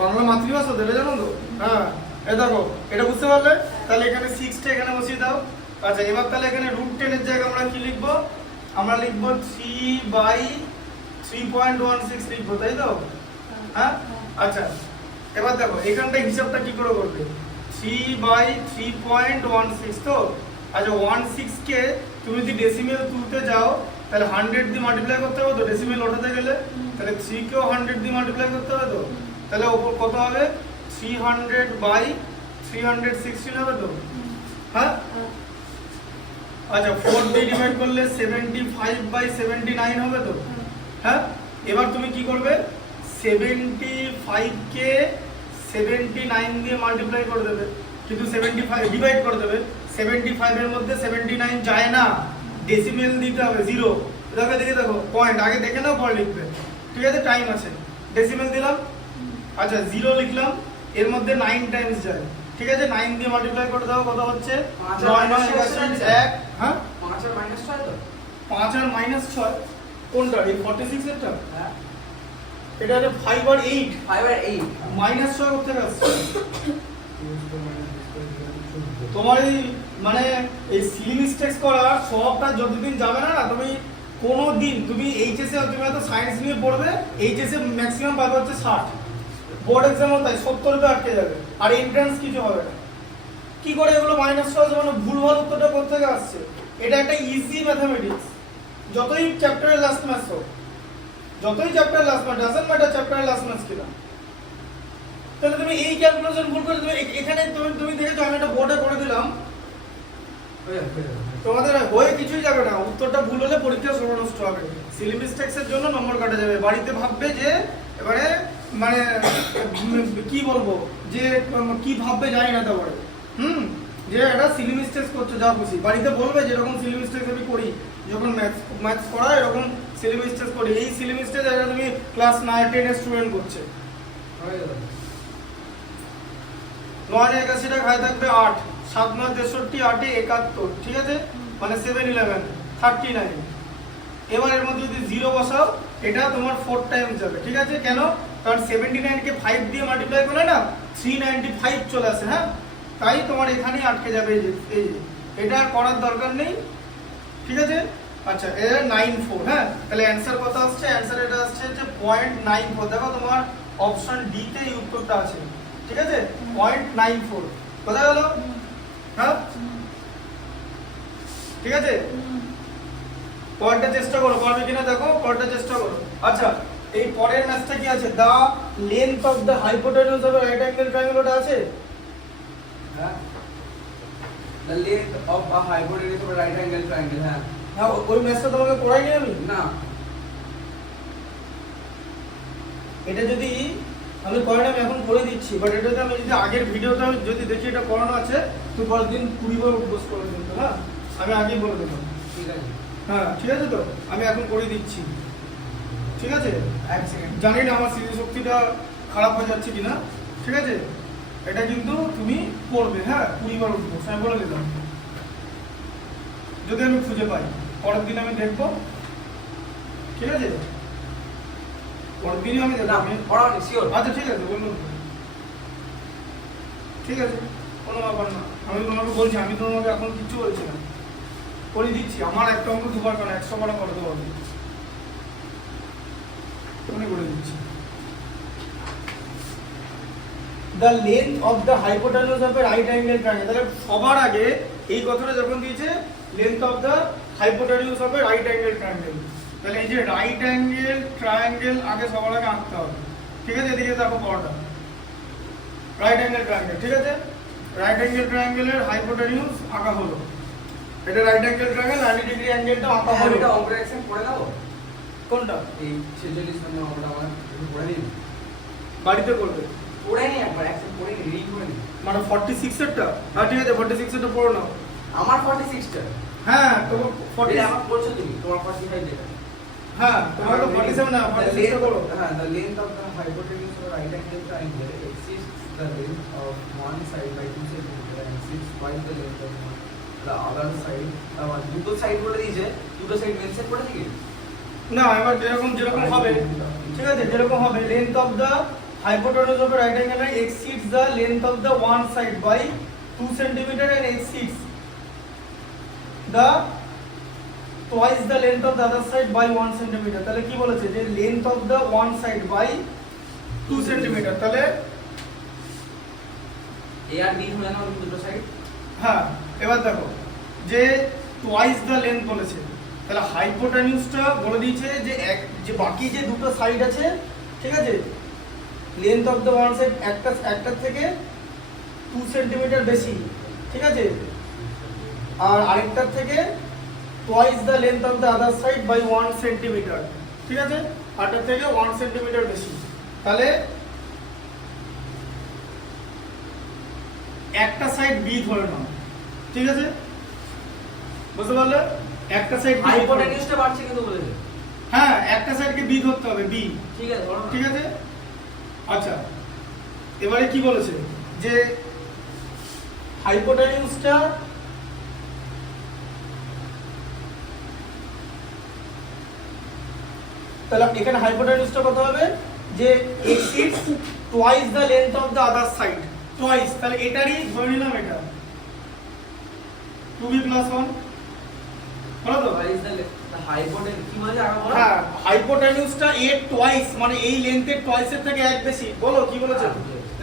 বাংলা মাতৃভাষা দিলে জানো তো? হ্যাঁ, এই দেখো এটা বুঝতে পারলে? তাহলে এখানে 6 টা এখানে বসিয়ে দাও। আচ্ছা, এবার তাহলে এখানে রুট 10 এর জায়গায় আমরা কি লিখবো? আমরা লিখবো 3/3.16 লিখবো, তাই তো? হ্যাঁ, আচ্ছা এবার দেখো এখানটা হিসাবটা কি করে করবে? 3/3.16 তো। আচ্ছা, 16 কে তুমি যদি ডেসিমেল তুলতে যাও তাহলে 100 দিয়ে মাল্টিপ্লাই করতে হবে তো, ডেসিমেল ওঠাতে গেলে। তাহলে 3 কেও 100 দিয়ে মাল্টিপ্লাই করতে হবে তো, তাহলে ওপর কত হবে? 300/316 হবে তো। হ্যাঁ, আচ্ছা 4 দিয়ে ডিভাইড করলে 75/79 হবে তো। হ্যাঁ, এবার তুমি কি করবে? 75 কে 79 দিয়ে মাল্টিপ্লাই করে দেবে, কিন্তু 75 ডিভাইড করে দেবে। 75 এর মধ্যে 79 যায় না, ডেসিমেল দিতে হবে 0। দেখো দেখে দেখো পয়েন্ট আগে দেখে নাও, পর লিখবে। ঠিক আছে, টাইম আছে। ডেসিমেল দিলাম, আচ্ছা 0 লিখলাম, এর মধ্যে 9 টাইমস যায়। ঠিক আছে, 9 দিয়ে মাল্টিপ্লাই করে দাও, কত হচ্ছে? 9 9 81। হ্যাঁ, 5 আর মাইনাস 6 তো। 5 আর -6 কোনটা? এই 46 এরটা? হ্যাঁ, এটা হচ্ছে 5 আর 8, 5 আর 8 -6 করতে আসছে। তোমার এই মানে এই সিলি মিস্টেক্স করা সবটা যতদিন যাবে না, তুমি কোনো দিন তুমি এইচএসএ তুমি হয়তো সায়েন্স নিয়ে পড়বে, এইচএসএ ম্যাক্সিমাম পাবে হচ্ছে 60, বোর্ড এক্সামও তাই 70-তে আটকে যাবে, আর এন্ট্রান্স কিছু হবে না। কি করে এগুলো -6 মানে ভুলভাল উত্তরটা কোথা থেকে আসছে? এটা একটা ইজি ম্যাথমেটিক্স। যতই চ্যাপ্টারের লাস্ট ম্যাথস হোক, যতই chapter last math doesn't matter চ্যাপ্টারের লাস্ট ম্যাথস কিনা, তাহলে তুমি এই ক্যালকুলেশন ভুল করে তুমি এখানে তুমি দেখেছো আমি একটা বোর্ডে করে দিলাম, তোমাদের হয়ে কিছুই যাবে না। উত্তরটা ভুল হলে পরীক্ষা সময় নষ্ট হবে, সিলি মিস্টেক্স এর জন্য নম্বর কাটা যাবে। বাড়িতে ভাববে যে এবারে মানে কি বলবো যে কি ভাববে জানি না, তারপরে যে এটা সিলি মিস্টেক্স করছো যা খুশি, বাড়িতে বলবে যেরকম সিলি মিস্টেক্স আমি করি যখন ম্যাথস পড়া, এরকম সিলি মিস্টেক্স করি। এই সিলি মিস্টেক্স এটা তুমি ক্লাস 9 10 এর স্টুডেন্ট করছে। 9 81 খায় থাকবে 8, 7 9 63, 8 71, ঠিক আছে, মানে 7 11 39। এবার এর মধ্যে যদি 0 বসাও এটা তোমার 4 টাইম যাবে। ঠিক আছে, কেন? কারণ 79 কে 5 দিয়ে মাল্টিপ্লাই করলে না 395 চলে আসে। হ্যাঁ, তাই তোমার এখানেই আটকে যাবে। এই এটা আর করার দরকার নেই। ঠিক আছে, আচ্ছা এর 94। হ্যাঁ, তাহলে অ্যানসার কত আসছে? অ্যানসার এটা আসছে যে 0.94। দেখো তোমার অপশন ডি তে এই উত্তরটা আছে। ঠিক আছে, 0.94 কোথায় গেল? হ্যাঁ, ঠিক আছে, পরেরটা চেষ্টা করো, পারবে কিনা দেখো, পরেরটা চেষ্টা করো। আচ্ছা, এই পরের ম্যাথটা কি আছে? The length of the hypotenuse of right angle triangle, ওটা আছে? হ্যাঁ the length of a hypotenuse of a right angle triangle হ্যাঁ হ্যাঁ ওই ম্যাথটা তোমাকে পড়াইনি আমি। না এটা যদি আমি করাই আমি এখন করে দিচ্ছি, বাট এটাতে আমি যদি আগের ভিডিওটা যদি দেখি এটা করানো আছে তুই পরের দিন 20 বার উপোস করে কিন্তু, হ্যাঁ আমি আগেই বলে দেবো। ঠিক আছে হ্যাঁ ঠিক আছে, তো আমি এখন করে দিচ্ছি, ঠিক আছে। এক সেকেন্ড জানি না আমার স্মৃতিশক্তিটা খারাপ হয়ে যাচ্ছে কিনা, ঠিক আছে। এটা কিন্তু তুমি করবে, হ্যাঁ 20 বার উপোস আমি বলে দিলাম। যদি আমি খুঁজে পাই পরের দিন আমি দেখবো, ঠিক আছে, পরের দিনই আমি দেখবো। না আমি পড়াও শিওর আচ্ছা ঠিক আছে বলুন, ঠিক আছে কোনো ব্যাপার না। আমি তোমাকে বলছি, আমি তোমাকে এখন কিচ্ছু বলছি না, করে দিচ্ছি। আমার একটা অঙ্ক দুবার করে 100 বার করে দেবো, আমি করে দিচ্ছি। The length of the hypotenuse of a right angle triangle. তাহলে সবার আগে এই কথাটা যখন দিয়েছে length of the hypotenuse of a right angle triangle, তাহলে এই যে রাইট অ্যাঙ্গেল ট্রায়াঙ্গেল আগে সবার আগে আঁকতে হবে, ঠিক আছে। এদিকে দেখো পড়াটা, রাইট অ্যাঙ্গেল ট্রায়াঙ্গেল, ঠিক আছে। রাইট অ্যাঙ্গেল ট্রায়াঙ্গেলের হাইপোটেনিউস আঁকা হলো, এটা রাইট অ্যাঙ্গেল ট্রায়াঙ্গেল 90 ডিগ্রি অ্যাঙ্গেলটা আঁকা হলো। এটা অঙ্কের অ্যাকশন করে দাও কোনটা? এই 46 নম্বর অঙ্কটা আমার একটু পড়ে দিন বাড়িতে করবে পড়ে নি একবার অ্যাকশন পড়ে নি রিড করে নি মানে 46 এরটা? হ্যাঁ ঠিক আছে 46 এরটা পড়ো নাও। আমার 46 টা হ্যাঁ তোমার 40, এটা আমার বলছো তুমি তোমার 45 যেটা হ্যাঁ তোমার তো 47 না 46 টা করো। হ্যাঁ the length of the hypotenuse of a right angle triangle exceeds the length of one side by 2 cm and exceeds twice the length of the other side. দুটো সাইড বলে দিয়েছে, দুটো সাইড মেনশন করে দিই না এবার যেরকম হবে, ঠিক আছে, যেরকম হবে length of the hypotenuse of right angle exceeds the length of the one side by 2 cm and exceeds the twice the length of the other side by 1 cm। তাহলে কি বলেছে যে length of the one side by 2 cm, তাহলে এ আর B হলো না দুটো side. হ্যাঁ এবার দেখো যে টুয়াইস দ্য লেন্থ বলেছে, তাহলে হাইপোটেনিউসটা বলে দিয়েছে যে যে বাকি যে দুটো সাইড আছে, ঠিক আছে, length of the one side একটা থেকে 2 সেন্টিমিটার বেশি, ঠিক আছে, আর আরেকটার থেকে twice the length of the other side by 1 centimetre, ঠিক আছে, আরটার থেকে 1 সেন্টিমিটার বেশি। তাহলে একটা সাইড বি ধরে নাও, ঠিক আছে, বুঝতে পারলে? একটা সাইড হাইপোটেনিউসটা বাড়ছে কিন্তু বলেছে। হ্যাঁ একটা সাইডকে বি ধরতে হবে, বি, ঠিক আছে ধরো ঠিক আছে। আচ্ছা এবারে কি বলেছে যে হাইপোটেনিউসটা তাহলে এখানে হাইপোটেনিউসটা কত হবে যে exceeds twice the length of the other side, twice, তাহলে এটারই ধরে নিলাম এটা 2b + 1 হলো তো। What is the hypotenuse কি মানে আগে বলো? হ্যাঁ হাইপোটেনিউসটা এর টুয়াইস মানে এই লেন্থের টুয়াইসের থেকে এক বেশি। বলো কি বলেছে,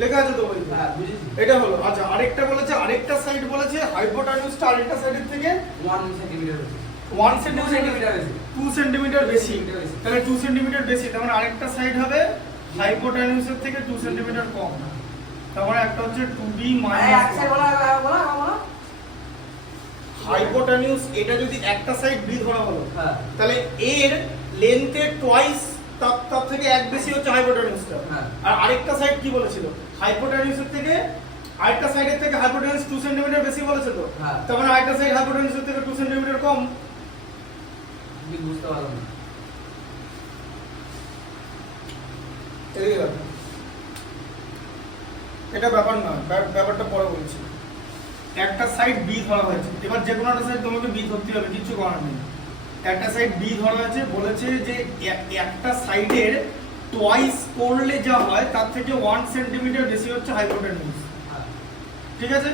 লেখা আছে তো বইতে। হ্যাঁ বুঝেছি। এটা হলো। আচ্ছা আরেকটা বলেছে, আরেকটা সাইড বলেছে হাইপোটেনিউসটা আরেকটা সাইডের থেকে 1 সেন্টিমিটার বেশি। 1 2 সেন্টিমিটার সেন্টিমিটার বেশি। 2 সেন্টিমিটার বেশি, সেন্টিমিটার বেশি। তাহলে 2 সেন্টিমিটার বেশি, তার মানে আরেকটা সাইড হবে হাইপোটেনিউসের থেকে 2 সেন্টিমিটার কম, তার মানে একটা হচ্ছে 2b এক সাইড বলা বলা হাইপোটেনিউস। এটা যদি একটা সাইড b ধরা হলো, হ্যাঁ তাহলে এর লেন্থের টুয়াইস তার থেকে এক বেশি হচ্ছে হাইপোটেনিউসটা। হ্যাঁ। আর আরেকটা সাইড কি বলেছিল, হাইপোটেনিউসের থেকে আরেকটা সাইডের থেকে হাইপোটেনিউস 2 সেন্টিমিটার বেশি বলেছে তো, হ্যাঁ। তার মানে আরেকটা সাইড হাইপোটেনিউসের থেকে 2 সেন্টিমিটার কম। তুমি বুঝতে পারলাম না। এই গেল। এটা ব্যাপার না, ব্যাপারটা পরে বলছি। একটা সাইড বি ধরা হয়েছে, এবার যে কোনো একটা সাইড তোমাকে বি ধরতে হবে, কিছু করার নেই। একটা সাইড বি ধরা হয়েছে, বলেছে যে একটা সাইডের টুয়াইস করলে যা হয় তার থেকে 1 সেন্টিমিটার বেশি হচ্ছে হাইপোটেনিউস, হ্যাঁ ঠিক আছে।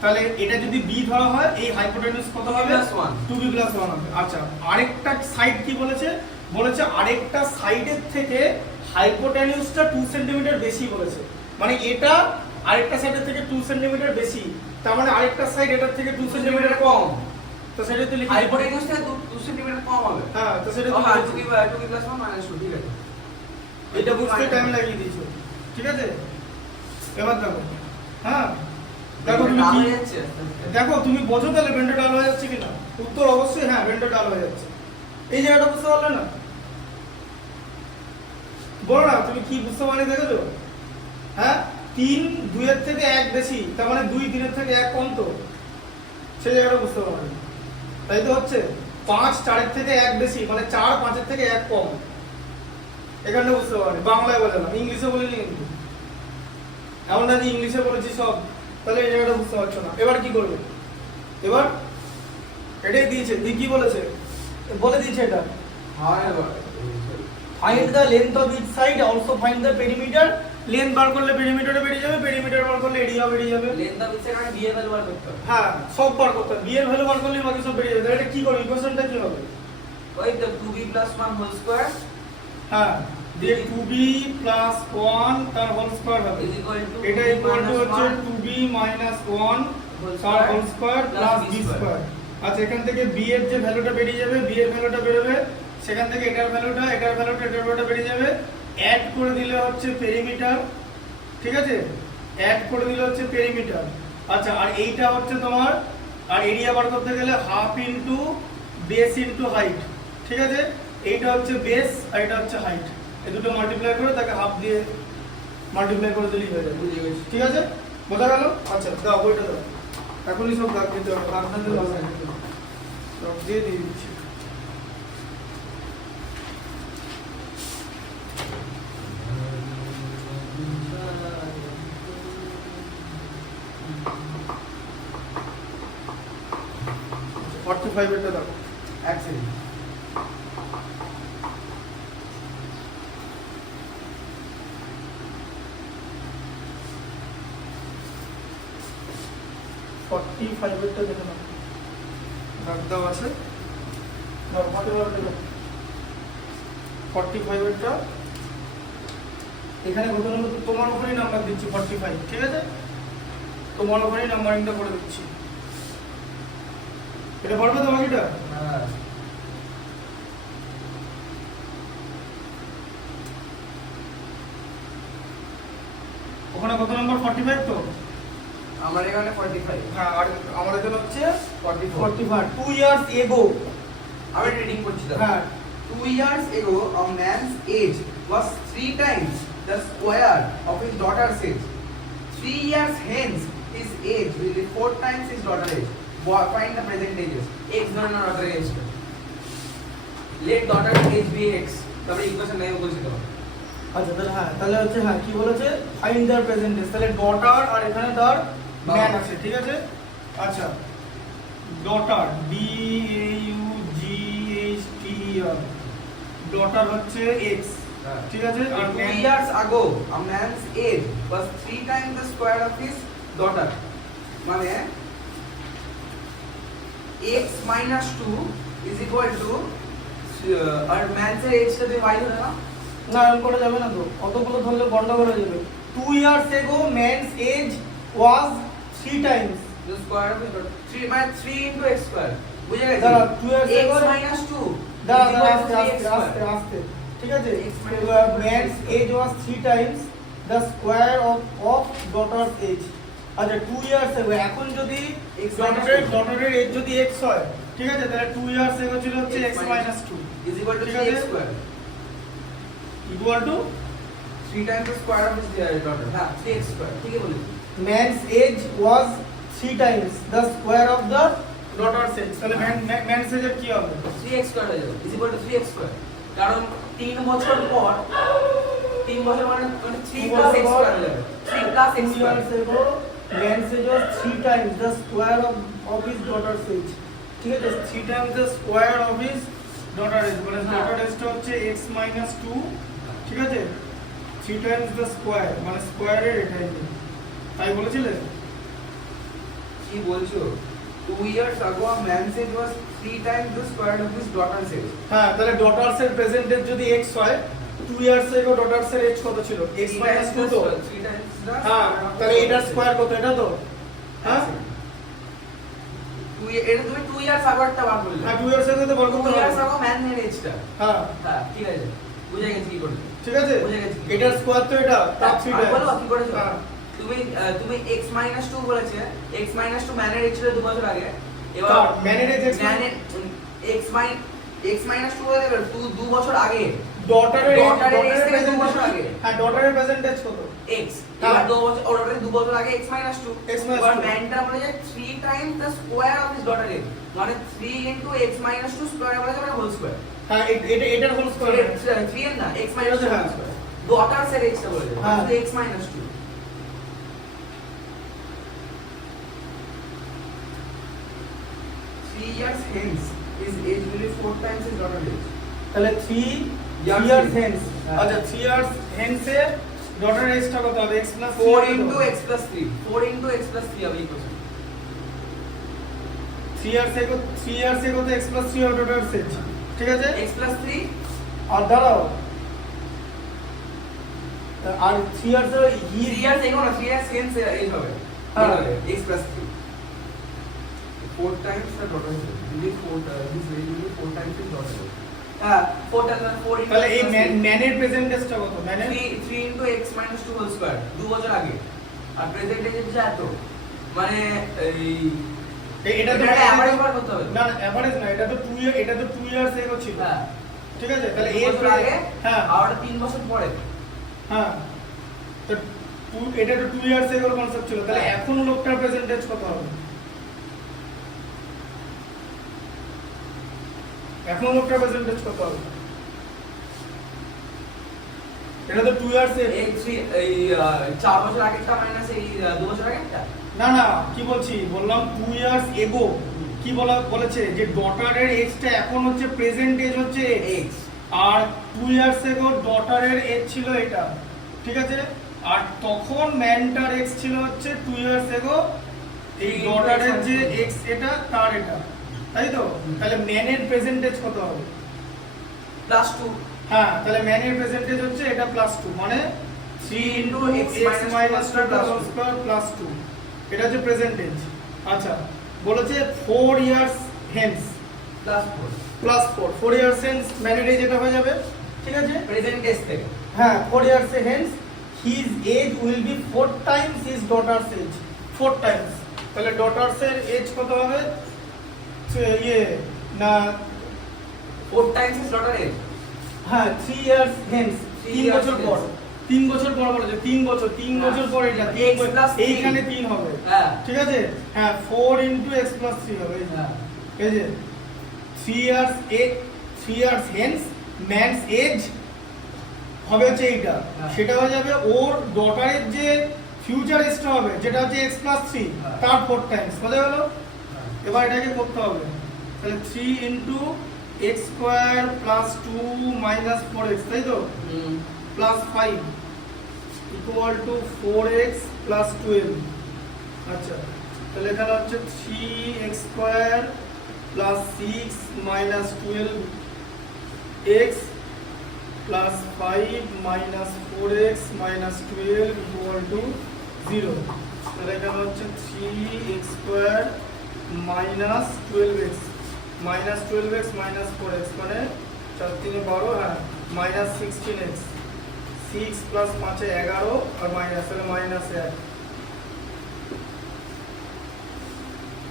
তাহলে এটা যদি বি ধরা হয় এই হাইপোটেনিউস কত হবে, 2b + 1 হবে। আচ্ছা আরেকটা সাইড কি বলেছে, বলেছে আরেকটা সাইডের থেকে হাইপোটেনিউসটা 2 সেন্টিমিটার বেশি বলেছে, মানে এটা আরেকটা সাইডের থেকে 2 সেন্টিমিটার বেশি, তার মানে আরেকটা সাইড এটার থেকে 2 সেন্টিমিটার কম, তো সেটা তো লিখে হাইপোটেনিউস থেকে 2 সেন্টিমিটার কম হবে। হ্যাঁ তো সেটা তো হ্যাঁ লিখে দিই। 2b + 1 মানে ঠিক আছে। এটা বুঝতে টাইম লাগিয়ে দিয়েছো, ঠিক আছে। এবার দেখো, হ্যাঁ দেখো তুমি ডাল কি হয়ে যাচ্ছে আস্তে আস্তে। দেখো তুমি বোঝো তাহলে ভেন্ডো ডাল হয়ে যাচ্ছে কিনা? উত্তর অবশ্যই হ্যাঁ, ভেন্ডো ডাল হয়ে যাচ্ছে। এই জায়গাটা বুঝতে পারলে না? বলো না তুমি কি বুঝতে পারলে, দেখেছো? হ্যাঁ, 3 2 এর থেকে 1 বেশি, তার মানে 2 3 এর থেকে 1 কম, তো সেই জায়গাটা বুঝতে পারলে। তাই তো হচ্ছে 5 4 এর থেকে 1 বেশি, মানে 4 5 এর থেকে 1 কম। এখানটা বুঝতে পারলে। বাংলায় বললাম, ইংলিশে বলিনি কিন্তু। এমন না যে ইংলিশে বলেছি সব, তাহলে এই জায়গাটা বুঝতে পারছো না। এবার কি করবে? এবার এটাই দিয়েছে, দি কি বলেছে? বলে দিয়েছে এটা, হ্যাঁ find the length of each side, also find the perimeter. Length বার করলে পেরিমিটারে বেরিয়ে যাবে, পেরিমিটার বার করলে এরিয়া বেরিয়ে যাবে। লেন্থ অফ ইচের কারণে বিয়ে ভ্যালু বার করতে হবে। হ্যাঁ, সব বার করতে হবে। বি এর ভ্যালু বার করলে বাকি সব বেরিয়ে যাবে। তাহলে এটা কি করবে? ইকুয়েশনটা কি হবে? ওই তো 2b + 1 হোল স্কয়ার হ্যাঁ, দিয়ে 2b + 1 তার হোল স্কয়ার হবে। ইজ ইকুয়াল টু এটা ইকুয়াল টু হচ্ছে 2b - 1 তার whole square plus b square. আচ্ছা, এখান থেকে b এর যে ভ্যালুটা বেরিয়ে যাবে, b এর ভ্যালুটা বেরোবে, সেখান থেকে এটার ভ্যালুটা বেরিয়ে যাবে। অ্যাড করে দিলে হচ্ছে পেরিমিটার, ঠিক আছে? অ্যাড করে দিলে হচ্ছে পেরিমিটার। আচ্ছা, আর এইটা হচ্ছে তোমার, আর এরিয়া বার করতে গেলে half into base into height, ঠিক আছে? এইটা হচ্ছে বেস আর এটা হচ্ছে হাইট। এই দুটো মাল্টিপ্লাই করে তাকে হাফ দিয়ে মাল্টিপ্লাই করে দিলেই হয়ে যাবে। বুঝে গেছি। ঠিক আছে, বোঝা গেল? আচ্ছা, দাও বইটা দাও। এখনই সব দাগ দিতে হবে, দাগ না দিলে হবে না। সব দিয়ে দিচ্ছি। আচ্ছা, 45 এরটা দাও। এক সেকেন্ড। ফর্টি ফাইভেরটা দেখে নাও, দাগ দাও আছে। ধর 45এরটা এখানে কত নম্বর? তোমার উপরেই নাম্বার দিচ্ছি 45, ঠিক আছে? তোমার উপরেই নাম্বারিংটা করে দিচ্ছি। এটা পারবে তো বাকিটা? হ্যাঁ ওখানে কত নম্বর? 45 তো? আমার এখানে 45। হ্যাঁ, আর আমাদের এখানে হচ্ছে 44। 45। 2 years ago, আমি রিডিং করছি দাদা। হ্যাঁ, 2 years ago a man's age was 3 times the square of his daughter's age. 3 years hence his age will be 4 times his daughter's age. Find the present ages. X ধরে না daughter age টা। Let daughter's age be x. তারপরে equation নাই বলছি তো। আচ্ছা তাহলে হ্যাঁ, তাহলে হচ্ছে হ্যাঁ কি বলেছে? Find the present days. তাহলে ডটার আর এখানে তার ম্যান আছে, ঠিক আছে? আচ্ছা, daughter D A U G H T E, daughter হচ্ছে x, ঠিক আছে? আর 2 man years ago a man's age was 3 times the square of his daughter. মানে x minus 2 is equal to আর man's age টা তুমি y ধরে না? না, এরকম করা যাবে না তো, অতগুলো ধরলে গন্ডগোল হয়ে যাবে। 2 years ago man's age was 3 times, The square of his daughter. 3 minus 3 into x square. বুঝে গেছি? দাঁড়া, 2 years x ago minus 2 দাঁড়া is দাঁড়া, equal to আস্তে 3x আস্তে square. আস্তে আস্তে, ঠিক আছে? X minus man's age was 3 times the square of daughter's age. আচ্ছা, 2 years ago, এখন যদি X minus ডটারের এজ যদি x হয়, ঠিক আছে? তাহলে 2 years ago ছিল হচ্ছে x minus 2 is equal to ঠিক 3x আছে? square. equal to 3 times the square of his daughter. হ্যাঁ 3x square. ঠিকই বলেছি। man's age was 3 times the square of the daughter's age. তাহলে man's age এর কি হবে? 3x square হয়ে যাবে is equal to 3x square. কারণ 3 বছর পর 3 বছর মানে 3 plus x square হয়ে যাবে। 3 plus x 2 square. years ago man's age was 3 times the square of his daughter's age, ঠিক আছে? 3 times the square of his daughter's age, মানে daughter age টা হচ্ছে x minus 2, ঠিক আছে? 3 times the square, মানে স্কয়ার এর এটাই, তাই বলেছিলে? কি বলছো? 2 years ago a man's age was 3 times the square of his daughter's age. হ্যাঁ, তাহলে ডটার্স এর প্রেজেন্ট এজ যদি x হয়, 2 ইয়ার্স এগো ডটার্স এর এজ কত ছিল? x minus 2 তো? 3 times the হ্যাঁ, তাহলে এটার স্কয়ার কত? এটা তো? হ্যাঁ, এটা তুমি 2 ইয়ার্স আগরটা বার করলে। হ্যাঁ, 2 ইয়ার্স এগো তো বার 2 করতে ইয়ার্স হবে। আগো ম্যানের এজটা। হ্যাঁ, হ্যাঁ ঠিক আছে বুঝে গেছি কি করতে। ঠিক আছে? বুঝে গেছি। এটার স্কয়ার তো এটা, তার 3 আর বলো কি টাইমস। করেছো? হ্যাঁ, তুমি x minus 2 বলেছে, x minus 2 ম্যানের ছিল 2 বছর আগে। এবার কার? ম্যানের age x ম্যানের x minus 2 বলে 2 বছর আগে। ডটারের age থেকে 2 বছর আগে। হ্যাঁ, ডটারের প্রেজেন্টেজ কত? x এবার 2 বছর ওর 2 বছর আগে x minus 2 x minus এবার 2 ম্যানটা বলে যে 3 times the square of this daughter age মানে 3 into x minus 2 স্কয়ার বলে যে মানে হোল স্কয়ার হ্যাঁ, এটা হোল স্কয়ার। 3 এর না x minus 2 whole square daughter's এর age টা বলে দেবে হ্যাঁ। মানে x minus 2 3 years hence his age will be 4 times his daughter's age তাহলে 3 Years years hence। hence। হ্যাঁ। আচ্ছা, 3 years hence এ ডটারের এজটা কত হবে? x plus 4 into x plus 3 4 into x plus 3 হবে equals 3 years এগো তো x plus 3 হবে ডটারের এজ। ঠিক আছে? x plus 3 আর দাঁড়াও, আর 3 years এর 3 years ago না 3 years hence age হবে হ্যাঁ। x plus 3 4 times the daughter's age will be 4 this age will be 4 times his daughter's age হ্যাঁ 4 times 4 into তাহলে এই x plus 3 ম্যানের প্রেজেন্টেজটা কত? ম্যানের 3 into x minus 2 whole square 2 বছর আগে আর প্রেজেন্ট এজ হচ্ছে এত মানে এটা তো অ্যাভারেজ বার করতে হবে না, এভারেজ না, এটা তো 2 ইয়ার্স এগো ছিল। হ্যাঁ ঠিক আছে? তাহলে 2 এজ বছর আগে হ্যাঁ আর 3 বছর পরে হ্যাঁ, তো এটা তো 2 ইয়ার্স এগোর কনসেপ্ট ছিল। তাহলে হ্যাঁ। এখন লোকটার প্রেজেন্টেজ কত হবে? এখন লোকটার প্রেজেন্টেজ কত হবে? এটা তো 2 ইয়ার্স এর। এই 4 বছর আগেরটা মাইনাস এই 2 বছর আগেরটা না না, কি বলছি, বললাম 2 ইয়ার্স এগো। কি বলেছে যে ডটারের এজটা এখন হচ্ছে প্রেজেন্ট এজ হচ্ছে এজ আর 2 ইয়ার্স এগো ডটারের এজ ছিল এটা। ঠিক আছে? আর তখন ম্যানটার এক্স ছিল হচ্ছে 2 ইয়ার্স এগো, এই ডটারের যে এক্স এটা তার এটা, তাই তো? তাহলে ম্যানের প্রেজেন্টেজ কত হবে? প্লাস 2 হ্যাঁ, তাহলে ম্যানের প্রেজেন্টেজ হচ্ছে এটা প্লাস 2 মানে 3 into x minus 2 plus 2 এটা হচ্ছে প্রেজেন্টেজ। আচ্ছা, বলেছে 4 years hence plus 4 plus 4 years hence ম্যানের এজ এটা হয়ে যাবে। ঠিক আছে? প্রেজেন্ট এজ থেকে হ্যাঁ, 4 years hence his age will be 4 times his daughter's age. 4 times, তাহলে ডটারস এর এজ কত হবে? ইয়ে না, 4 টাইমস হিজ ডটার এজ হ্যাঁ 3 ইয়ার্স হেন্স, 3 years বছর পর। hence। 3 বছর পর বলেছে, 3 বছর পর এটা X plus 3 এইখানে 3 হবে। হ্যাঁ ঠিক আছে? হ্যাঁ, 4 into x plus 3 হবে। এই যে, হ্যাঁ এই যে 3 ইয়ার্স হেন্স ম্যানস এজ হবে হচ্ছে এইটা। হ্যাঁ। সেটা হয়ে যাবে ওর ডটারের যে ফিউচার এজটা হবে যেটা হচ্ছে x plus 3 হ্যাঁ। তার 4 টাইমস। বোঝা গেল? হ্যাঁ। এবার এটাকে করতে হবে। তাহলে 3 into x square plus 2 minus 4x, তাই তো? হুম plus 5 equal to 4x plus 12। আচ্ছা, তাহলে এখানে হচ্ছে 3x square plus 6 minus 12x plus 5 minus 4x minus 12 equal to 0। তাহলে এখানে হচ্ছে 3x square minus 12x minus 12x minus 4x মানে 4 3 12, হ্যাঁ minus 16x 6 plus 5 11 আর মাইনাস, তাহলে মাইনাস 1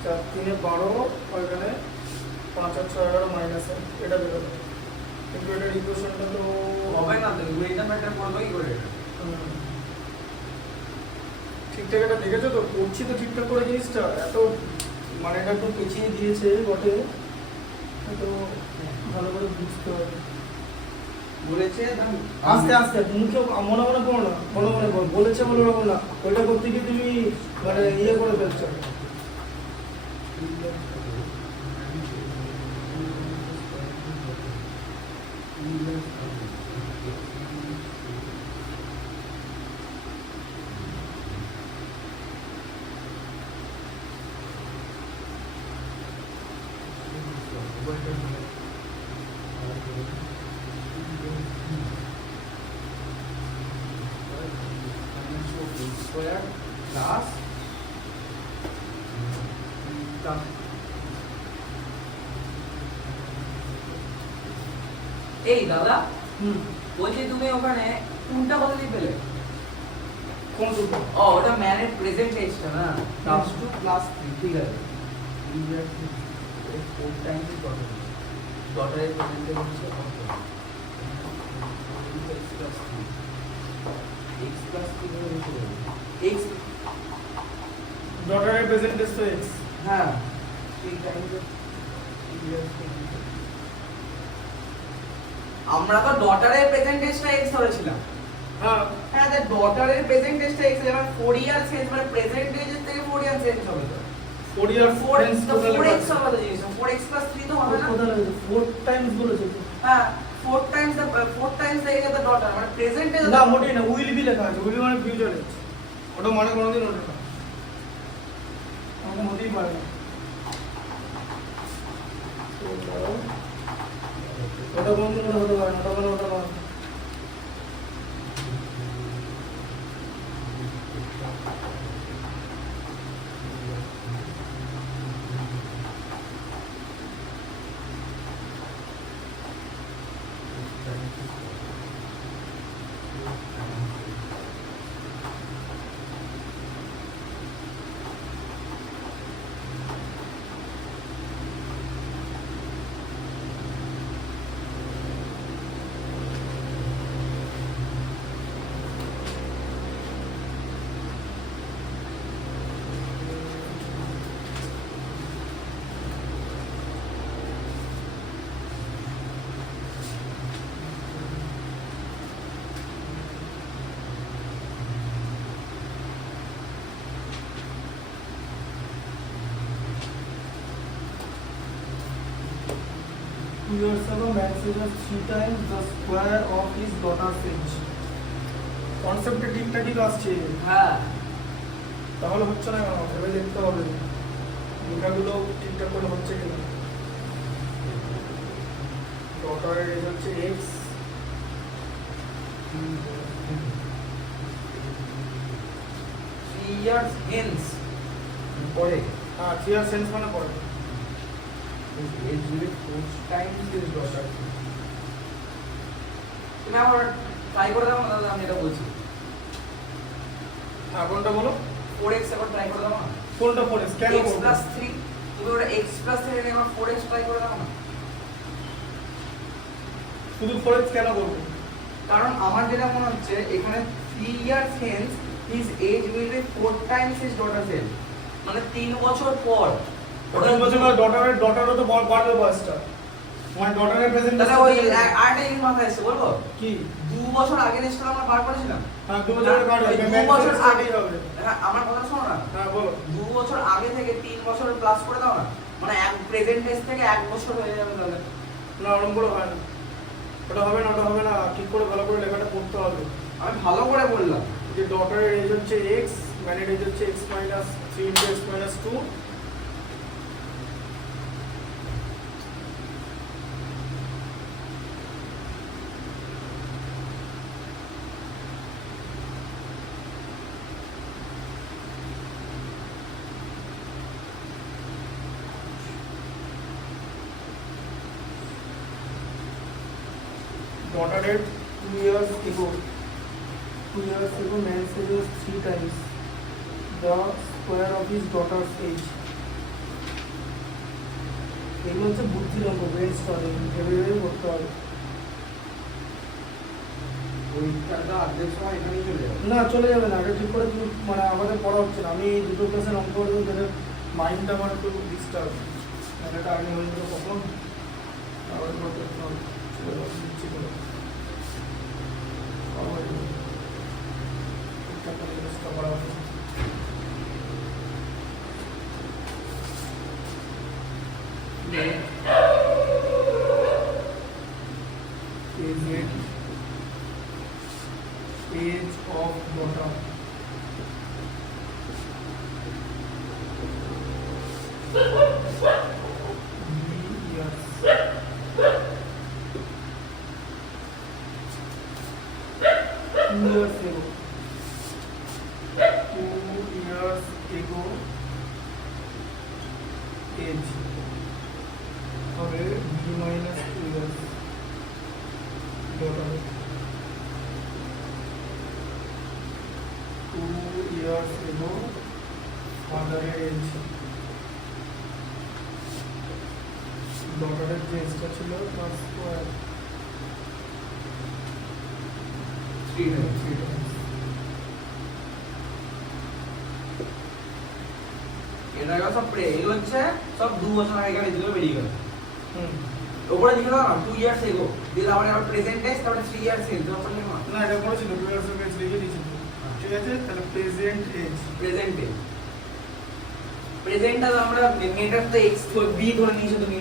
4 3 12 আর এখানে 5 আর 6 11 মাইনাস 1 এটা বেরোবে। কিন্তু এটার ইকুয়েশনটা তো হবে না তো এটা ম্যাটার করবে কি করে ঠিকঠাক এটা দেখেছো তো? করছি তো ঠিকঠাক করে জিনিসটা, এত মানে এটা একটু পেছিয়ে দিয়েছে বটে, তো ভালো করে বুঝতে হবে। বলেছে আস্তে আস্তে মুখে মনে মনে করো না, মনে মনে করো, বলেছে বলে রকম না, ওইটা করতে গিয়ে তুমি মানে ইয়ে করে ফেলছো। স্কয়ার প্লাস এই দাদা হুম, বলছি তুমি ওখানে কোনটা কত দিয়ে পেলে কোন সূত্র? ও ওটা ম্যানের প্রেজেন্ট এজটা না +2 +3 ঠিক আছে 4 টাইমস ডটারের প্রেজেন্ট এজ হচ্ছে x + 3 করে লিখে x ডটারের প্রেজেন্টেজ তো x। হ্যাঁ 3 টাইমস আমরা তো ডটারের প্রেজেন্ট এজটা x ধরেছিলাম। হ্যাঁ হ্যাঁ যে ডটারের প্রেজেন্ট এজটা x যেমন 4 ইয়ার চেঞ্জ মানে প্রেজেন্ট এজের থেকে 4 ইয়ার চেঞ্জ হবে তো 4 ইয়ার 4x তো 4x হবে তো জিনিস 4x + 3 তো হবে না 4 টাইমস বলেছে তো। হ্যাঁ 4 Times the age of the daughter মানে প্রেজেন্ট এজ না মোটেই না, উইল বি লেখা আছে, উইল বি মানে ফিউচার এজ। ওটা মানে কোনোদিন ওঠে না, আমাকে হতেই পারে না। ওটা কোনোদিন ওটা হতে পারে না, ওটা মানে ওটা নয়। Years ago, man says 3 times the square of his daughter's age. কনসেপ্টটা ঠিকঠাকই আসছে, হ্যাঁ তাহলে হচ্ছে না কেন? এবার দেখতে হবে লেখাগুলো ঠিকঠাক করে হচ্ছে কিনা। ডটারের এজ হচ্ছে x, 3 ইয়ার্স হেন্স পরে হ্যাঁ 3 ইয়ার সেন্স মানে পড়ে। Age will 4 times this daughter তুমি আমার ট্রাই করে দাও না দাদা আমি এটা বলছি হ্যাঁ কোনটা বলো? 4x একবার ট্রাই করে দাও না কোনটা 4x কেন x করবো? + 3 তুমি ওটা x + 3 এর একবার 4x ট্রাই করে দাও না শুধু 4x কেন করবো? কারণ আমার যেটা মনে হচ্ছে এখানে 3 years hence his age will be 4 times his daughter's age মানে 3 বছর পর ওটা বলছে না ডটারও তো বাড়বে বয়সটা, মানে ডটারের প্রেজেন্ট তাহলে ওই আরেকটা জিনিস মাথায় এসে বলবো কি? 2 বছর আগে জিনিসটা আমরা বার করেছিলাম হ্যাঁ 2 বছরের বাড়বে, ওই 2 ম্যান বছর সেন্স আগে কাটেই হবে। হ্যাঁ আমার কথা শোনো না হ্যাঁ বলো। 2 বছর আগে থেকে 3 বছর প্লাস করে দাও না মানে এক প্রেজেন্ট এজ থেকে 1 বছর হয়ে যাবে তাহলে না ওরকম করে হয় না, ওটা হবে না, ওটা হবে না, ঠিক করে ভালো করে লেখাটা পড়তে হবে। আমি ভালো করে বললাম যে ডটারের এজ হচ্ছে x, ম্যানের এজ হচ্ছে x - 3 × x - 2। Daughter 2 years ago, man says 3 times the square of his daughter's age. এগুলো হচ্ছে বুদ্ধির অঙ্ক, ব্রেন স্টর্মিং, ভেবে করতে হবে। ওইটা অর্ধেক সময় এখানেই চলে যাবে না চলে যাবে না, আগে ঠিক করে তুমি মানে আমাদের পড়া হচ্ছে না। আমি এই দুটো ক্লাসের অঙ্ক করে দেবো, তাহলে মাইন্ডটা আমার একটু ডিস্টার্ব, এটা আগে হয়ে গেলো কখন আবার করতে হবে, চলে যাবে দিচ্ছি করে আবার ঠিকঠাক করে জিনিসটা করা হবে। Age of daughter. Years. 2 years ago. 2 years ago. Age. হবে b - 2 years. Daughter. 2 years ago ফাদারের এজ ডটারের যে এজটা ছিল প্লাস স্কোয়ার 3 times. এটা সব এগুলো হচ্ছে সব 2 বছর আগে যেগুলো বেরিয়ে গেল। হুম ওপরে লিখে দাও না 2 ইয়ার্স এগো দিলে আবার প্রেজেন্ট টেন্স তারপরে 3 ইয়ার্স এজ ওপরে লিখো না না এটা করেছিল 2 ইয়ার্স এজ লিখে দিয়েছিল ঠিক আছে তাহলে প্রেজেন্ট এজ প্রেজেন্ট এজ প্রেজেন্টটা তো আমরা মেটার তো এক্স বি ধরে নিয়েছো তুমি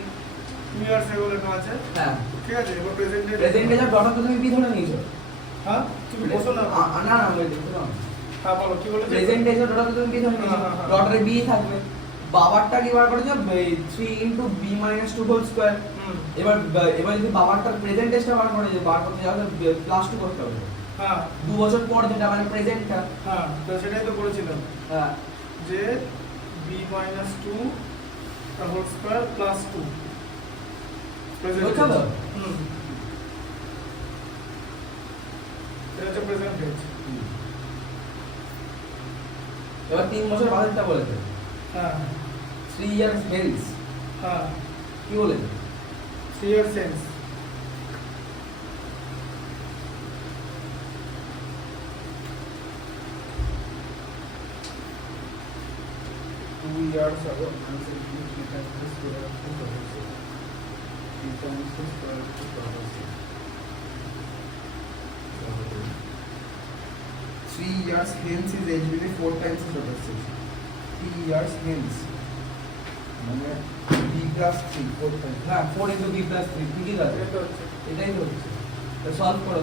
2 ইয়ার্স এগো লেখা আছে হ্যাঁ ঠিক আছে এবার প্রেজেন্ট এজ প্রেজেন্ট এজ আর ডট তো তুমি বি ধরে নিয়েছো হ্যাঁ তুমি বসো না না না আমি দেখো না হ্যাঁ বলো কি বলেছো প্রেজেন্ট এজ আর ডট তো তুমি বি ধরে নিয়েছো হ্যাঁ, হ্যাঁ। ডটের বি থাকবে বাবারটা কি বার করেছো 3 ইনটু b - 2 হোল স্কয়ার হুম এবার যদি বাবারটার প্রেজেন্ট টেস্টটা বার করে যে বার করতে যাও প্লাস 2 করতে হবে হ্যাঁ 2 বছর পর যেটা মানে প্রেজেন্টটা হ্যাঁ তো সেটাই তো বলেছিলাম হ্যাঁ যে b - 2 the whole square plus 2 present বুঝছো তো? হুম এটা হচ্ছে প্রেজেন্ট টেন্স এবার 3 বছর বাদেরটা বলেছে হ্যাঁ 3 ইয়ার্স হেন্স হ্যাঁ কি বলেছে 3 years since years ago, answer is 3 times the square root of 2 3 times the square root of 3 years hence is age will be 4 times the total 6. 3 years hence. মানে b plus 3 4 times. না 4 into b plus 3 ঠিকই আছে এটা হচ্ছে এটাই তো হচ্ছে তো সলভ করো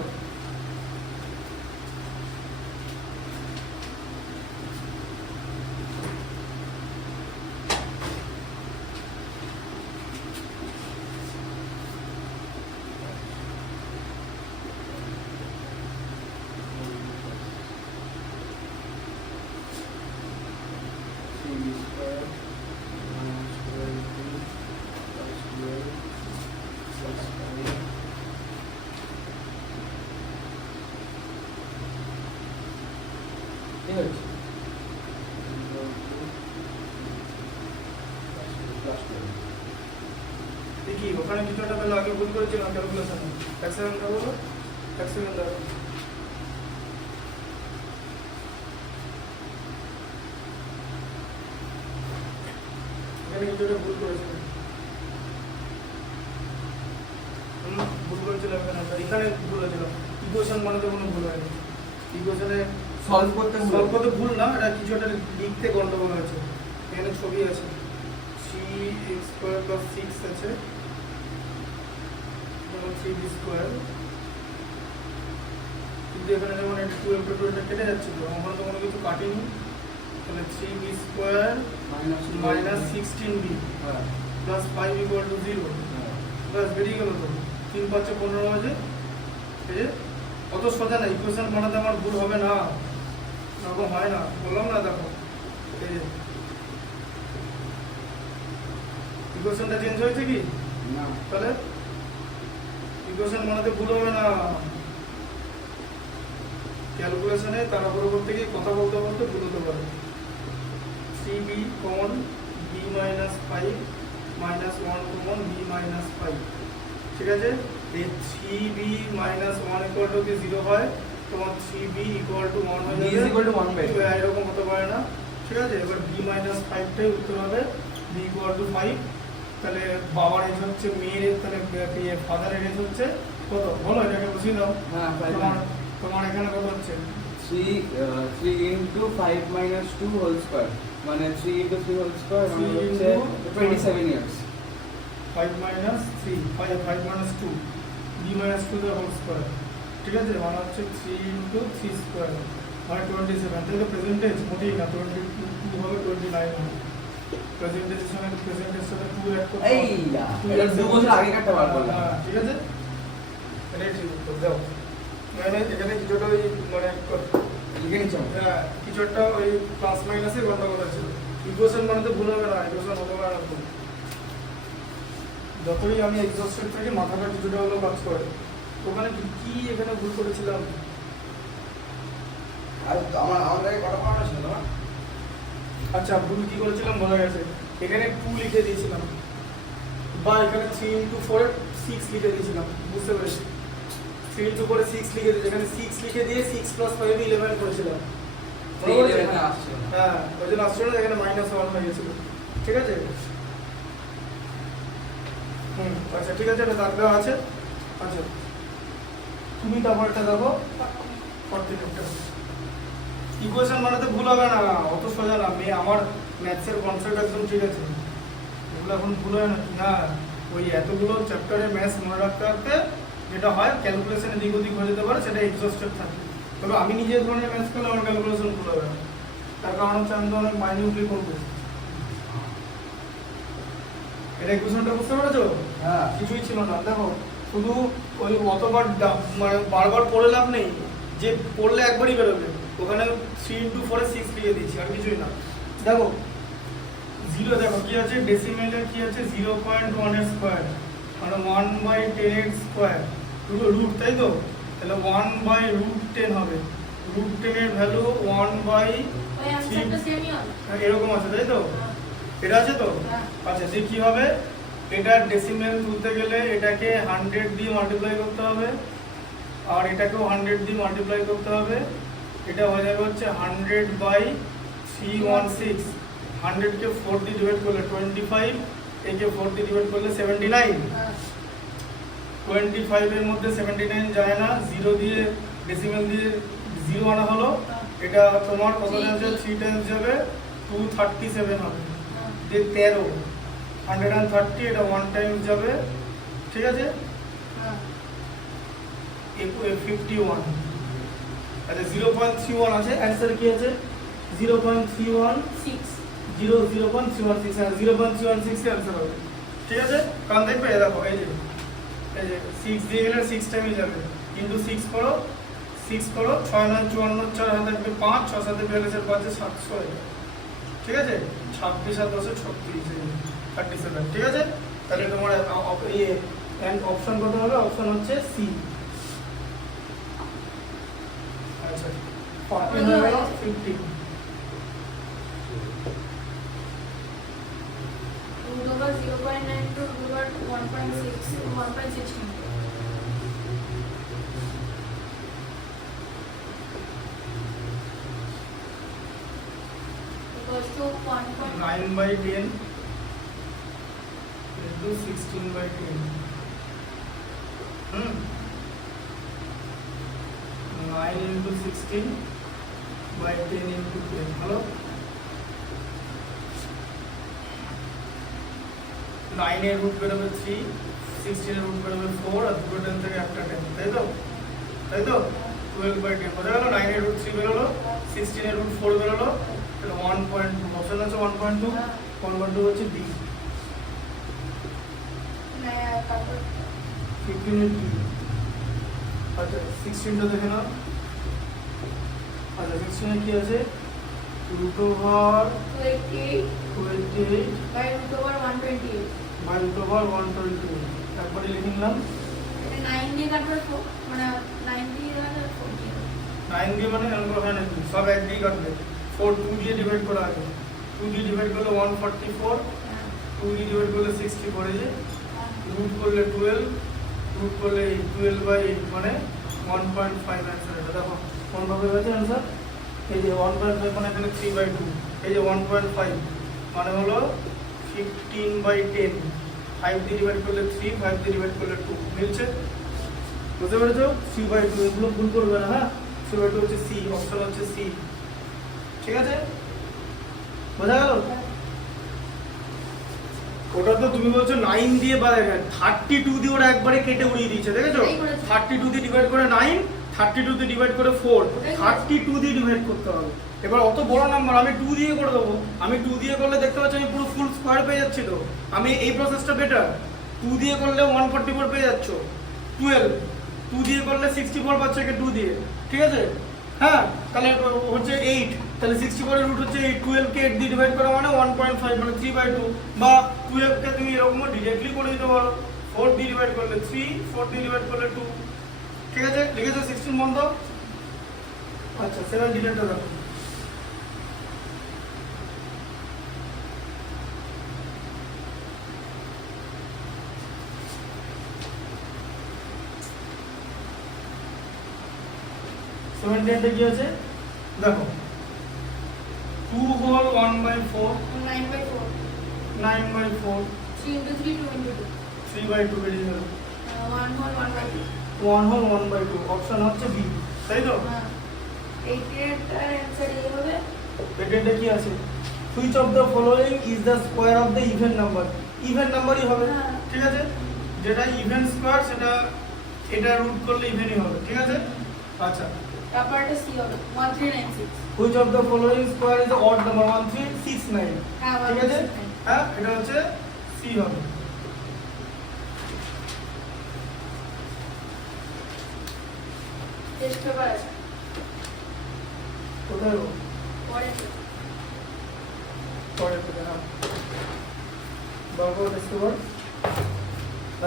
কি হচ্ছে দেখি ওখানে কিছু একটা পেলে আগে ভুল করেছিলাম ক্যালকুলেশনে এক সেকেন্ড দাও বলো এক সেকেন্ড দাও এখানে কিছু একটা ভুল করেছিলাম ভুল করেছিলাম এখানে ভুল হয়েছিল ইকুয়েশন বানাতে কোনো ভুল হয়নি ইকুয়েশনে সলভ করতে সলভ করতে ভুল না এটা কিছু একটা লিখতে গন্ডগোল আছে এখানে ছবি আছে 3x² + 6 আছে যেমন 3b² কিন্তু এখানে যেমন 2 এটা কেটে যাচ্ছে তো আমরা তো কোনো কিছু কাটিনি তাহলে 3b² - 16b হ্যাঁ + 5 = 0 বাস বেরিয়ে গেল তো 3 5 15 আছে এই যে অত সোজা না ইকুয়েশন বানাতে আমার ভুল হবে না এরকম হয় না বললাম না দেখো এই যে ইকুয়েশনটা চেঞ্জ হয়েছে কি না তাহলে ইকুয়েশন বানাতে ভুল হবে না ক্যালকুলেশনে তাড়াহুড়ো করতে গিয়ে কথা বলতে বলতে ভুল হতে পারে 3b common b - 5 - 1 common b - 5 ঠিক আছে এই 3b - 1 = কি 0 হয় তোমার 3b = 1 হয়ে b যাবে = 1 বাই 2 এরকম হতে পারে না ঠিক আছে এবার b - 5 টাই উত্তর হবে b = 5 তাহলে বাবার এজ হচ্ছে মেয়ের এজ তাহলে ফাদারের এজ হচ্ছে কত বলো এটাকে বুঝিয়ে দাও হ্যাঁ তোমার তোমার এখানে কত হচ্ছে 3 ইনটু 5 - 2 হোল স্কয়ার মানে 3 ইনটু 3 হোল স্কয়ার মানে 3 হচ্ছে into 27 years 5 - 3 5 - 2 b - 2 the whole square ঠিক আছে মানে হচ্ছে 3 into 3 স্কয়ার মানে 27 তাহলে প্রেজেন্টেজ মোটেই না 22 হবে 29 হবে প্রেজেন্টেজের সঙ্গে প্রেজেন্টের সাথে 2 অ্যাড করতে এই যা এটা 2 বছর আগে কাটতে বার করলাম হ্যাঁ ঠিক আছে এটাই ঠিক উত্তর দাও মানে এখানে কিছুটা ওই মানে লিখে নিচ্ছি আমি। কিছু একটা ওই প্লাস মাইনাসে গন্ডগোল আছে ইকুয়েশন বানাতে ভুল হবে না ইকুয়েশন হতে পারে না ভুল। যতই আমি এক্সস্টেড থাকি মাথাটা কিছুটা হলেও কাজ করে ওখানে কি এখানে ভুল করেছিলাম আর আমার আগে কটা পড়ানো ছিল তোমার? আচ্ছা ভুল কি করেছিলাম বলা গেছে, এখানে 2 লিখে দিয়েছিলাম বা এখানে 3 into 4 6 লিখে দিয়েছিলাম, বুঝতে পেরেছি? 3 into 4 6 লিখে দিয়েছি, এখানে 6 লিখে দিয়ে 6 plus 5 11 করেছিলাম। এই লেভেলে আসছে না। হ্যাঁ ওই জন্য আসছিল না, এখানে -1 হয়ে গেছিল। ঠিক আছে? আচ্ছা ঠিক আছে, এটা দাগ দেওয়া আছে। আচ্ছা তুমি তারপরটা দেখো 40 ইকুয়েশন বানাতে ভুল হবে না, অত সোজা না। আমার ম্যাথসের কনসেপ্ট একদম ঠিক আছে, এগুলো এখন ভুল হয় না। হ্যাঁ ওই এতগুলো চ্যাপ্টারে ম্যাথস মনে রাখতে রাখতে যেটা হয় ক্যালকুলেশন এদিক ওদিক হয়ে যেতে পারে, সেটা এক্সস্টেড থাকে। তবে আমি নিজে এই ধরনের ম্যাথস করলে আমার ক্যালকুলেশন ভুল হবে না, তার কারণ হচ্ছে আমি তো অনেক মাইনিউটলি করবো। এটা ইকুয়েশনটা বুঝতে পেরেছো? হ্যাঁ কিছুই ছিল না, দেখো শুধু ওই অতবার মানে বারবার পড়ে লাভ নেই, যে পড়লে একবারই বেরোবে। ওখানে 3 into 4 6 লিখে দিয়েছি, আর কিছুই না। দেখো জিরো, দেখো কি আছে ডেসিমেলে, কি আছে 0.1 এর স্কয়ার মানে 1/10 এর স্কয়ার, পুরো রুট, তাই তো? তাহলে 1/√10 হবে। √10 এর ভ্যালু 1/3 ওই অ্যানসারটা সেমই হবে। এরকম আছে, তাই তো? এটা আছে তো? হ্যাঁ। আচ্ছা যে কি হবে, এটা ডেসিমেল তুলতে গেলে এটাকে 100 দিয়ে মাল্টিপ্লাই করতে হবে, আর এটাকেও 100 দিয়ে মাল্টিপ্লাই করতে হবে। এটা হয়ে যাবে হচ্ছে 100/316। 100 কে 4 দিয়ে ডিভাইড করলে 25, একে 4 দিয়ে ডিভাইড করলে 79। হ্যাঁ। 25 এর মধ্যে 79 যায় না, 0 দিয়ে ডেসিমেল দিয়ে 0 আনা হলো। এটা তোমার কত টাইমস যাবে? 3 টাইমস যাবে, 237 হবে। যে 13 130, এটা 1 টাইমস যাবে, ঠিক আছে? হ্যাঁ। 51। আচ্ছা 0.31 আছে, অ্যান্সার কি আছে? 0.31 6 0.316, হ্যাঁ 0.316 এর অ্যান্সার হবে। ঠিক আছে? কারণ দেখবে দেখো এই যে 6 দিয়ে গেলে 6 টাইমই যাবে, কিন্তু 6 করো 6 করো 6 9 54, 4 হাতে থাকবে 5, 6 সাথে 42 5 700 হয়ে যাবে। ঠিক আছে? 26 আর 10 36, 37। ঠিক আছে? তাহলে তোমার অপশন কত হবে? অপশন হচ্ছে সি। আচ্ছা 40 হয়ে গেল 50। root over 0.9 to root over 1.16 equals to 1. 9/10 into 16/10. 9 into 16/10 into 10 হলো 9 এর রুট বেরোবে 3, 16 এর রুট বেরোবে 4, আর দুটো 10 থেকে একটা 10, তাই তো? তাই তো? 12/10 বোঝা গেল। 9 এর রুট 3 বেরোলো, 16 এর রুট 4 বেরোলো, তাহলে 1.2 অপশন আছে 1.2। 1.2 হচ্ছে বি। 15 এর কি? আচ্ছা 16টা দেখে নাও। আচ্ছা 16 এ কি আছে? Root over 28 by root over 128 by root over 128। একবারে লিখে নিলাম। এটা 9 দিয়ে কাটবে মানে 9 দিয়ে কাটবে 9 দিয়ে মানে এরকম হয় নাকি? সব এক দিয়ে কাটবে। 4 2 দিয়ে ডিভাইড করা আছে, 2 দিয়ে ডিভাইড করলে 144, 2 দিয়ে ডিভাইড করলে 64, এই যে রুট করলে 12, রুট করলে 12/8 মানে 1.5 অ্যান্সার। এটা দেখো কোন ভাবে হয়েছে অ্যান্সার? এই যে 1.5 মানে এখানে 3/2, এই যে 1.5 মানে হলো 15/10। 5 দিয়ে ডিভাইড করলে 3, 5 দিয়ে ডিভাইড করলে 2, মিলছে? বুঝতে পেরেছো? 3/2, এগুলো ভুল করবে না। হ্যাঁ 3/2 হচ্ছে সি, অপশন হচ্ছে সি। ঠিক আছে? বোঝা গেল? ওটা তো তুমি বলছো 9 দিয়ে বা 32 দিয়ে ওরা একবারে কেটে উড়িয়ে দিয়েছে, দেখেছো? এই করেছে। 32 দিয়ে ডিভাইড করে 9, 32 দিয়ে ডিভাইড করে 4, ওটাই করেছে। 32 দিয়ে ডিভাইড করতে হবে। এবার অত বড় নাম্বার আমি 2 দিয়ে করে দেবো। আমি 2 দিয়ে করলে দেখতে পাচ্ছি আমি পুরো ফুল স্কয়ার পেয়ে যাচ্ছি। তো আমি এই প্রসেসটা বেটার। 2 দিয়ে করলে 144 পেয়ে যাচ্ছ, 12 2 দিয়ে করলে 64 পাচ্ছ একে 2 দিয়ে। ঠিক আছে? হ্যাঁ তাহলে হচ্ছে 8, তাহলে 64 এর রুট হচ্ছে 8, 12 কে 8 দিয়ে ডিভাইড করা মানে 1.5 মানে 3/2, বা 12 কে তুমি এরকমও ডিরেক্টলি করে দিতে পারো। 4 দিয়ে ডিভাইড করলে 3, 4 দিয়ে ডিভাইড করলে 2। ঠিক আছে? লিখেছো 16 বন্ধ? আচ্ছা 17 টা দেখো। টা কি আছে দেখো 2 whole 1/4 9/4. 9/4 3 into 3, 2 into 2. 3/2 বেরিয়ে গেল 1 whole 1/2. 1 whole 1/2 অপশন হচ্ছে বি তাই তো হ্যাঁ 88 এর অ্যানসার এই হবে। পেটেন্টে কি আছে which of the following is the square of the even number even নাম্বারই হবে হ্যাঁ। ঠিক আছে যেটা ইভেন স্কোয়ার সেটা এটা রুট করলে ইভেনই হবে ঠিক আছে আচ্ছা তারপরটা সি হবে 1396. Which of the following square is odd number 1369 হ্যাঁ ঠিক আছে হ্যাঁ এটা হচ্ছে সি হবে টেস্ট পেপার আছে কোথায় গো? পরে পরে করে হ্যাঁ বারবার টেস্ট পেপার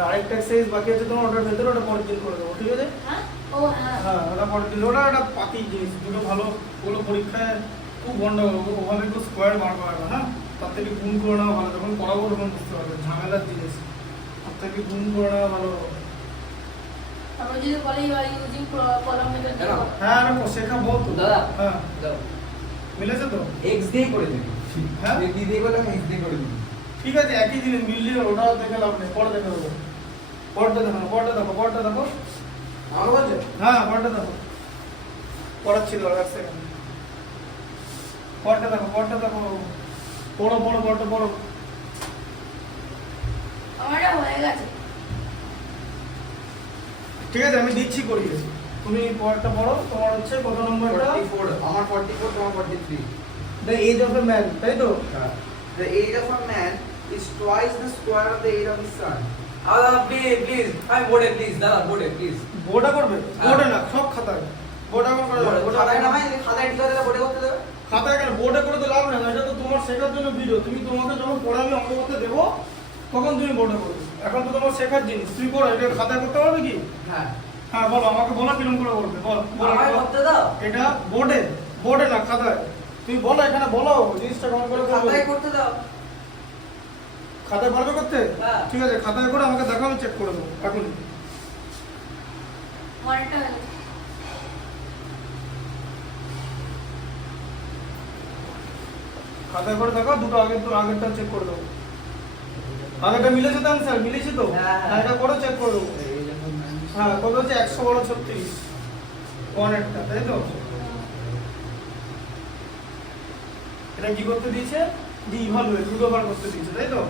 আরেকটা এক্সারসাইজ বাকি আছে তোমার ওটার ভেতরে ওটা পরের দিন করে দেবো ঠিক আছে হ্যাঁ ও হ্যাঁ হ্যাঁ ওটা পরের দিন ওটা একটা পাতি জিনিস দুটো ভালো ওগুলো পরীক্ষায় খুব গন্ডগোল ওভাবে একটু স্কোয়ার বার করা না হ্যাঁ তার থেকে গুণ করে নেওয়া ভালো যখন পড়াবো তখন বুঝতে পারবে ঝামেলার জিনিস তার থেকে গুণ করে নেওয়া ভালো আমরা যদি বলি ইউজিং কলাম মেথড দিয়ে করো। হ্যাঁ আরে শেখাবো তো দাদা হ্যাঁ দাও মিলেছে তো এক্স দিয়ে করে দিবি হ্যাঁ বি দিয়ে করলে আমি এক্স দিয়ে করে দিবি ঠিক আছে একই জিনিস মিলিয়ে ওটা দেখে লাভ নেই পরে দেখে দেবো পরটা দেখো পরটা দেখো আমার বলছে হ্যাঁ পরটা দেখো পড়াচ্ছি তো এক সেকেন্ড পরটা দেখো পড়ো পরটা পড়ো আমারটা হয়ে গেছে ঠিক আছে আমি দিচ্ছি করিয়ে তুমি পরটা পড়ো তোমার হচ্ছে কত নম্বরটা 44 আমার 44 তোমার 43 the age of a man তাই তো The age of a man is twice the square of the age of his son. Please আমি বোর্ডে প্লিজ দাদা বোর্ডে প্লিজ বোর্ডা করবে হ্যাঁ। বোর্ডে না সব খাতায় বোর্ডা করে যাবে খাতায় না ভাই খাতায় ঠিক আছে বোর্ডে করতে দেবে খাতায় কেন বোর্ডে করে তো লাভ নেই এটা তো তোমার শেখার জন্য ভিডিও তুমি তোমাকে যখন পড়ে আমি অঙ্ক করতে দেবো তখন তুমি বোর্ডে করবে এখন তো তোমার শেখার জিনিস তুমি করো এটা খাতায় করতে পারবে কি হ্যাঁ হ্যাঁ বলো আমাকে বলো কিরকম করে করবে বলো আমায় করতে দাও এটা বোর্ডে না খাতায় তুমি বলো এখানে বলো জিনিসটা কেমন করে করবে খাতায় করতে দাও খাতায় পারবে করতে হ্যাঁ। ঠিক আছে খাতায় করে আমাকে দেখাও আমি চেক করে দেবো এখন আমারটা হয়ে গেছে খাতায় করে দেখাও দুটো আগেরটা চেক করে দেবো আগেরটা মিলেছে তো স্যার মিলেছে তো হ্যাঁ, হ্যাঁ। এটা করে চেক করে দেবো হ্যাঁ কত হচ্ছে 100 বড় 36 কোন একটা তাই তো এটা কি করতে দিয়েছে যে ইভালুয়েট রুট ওভার করতে দিয়েছে তাই তো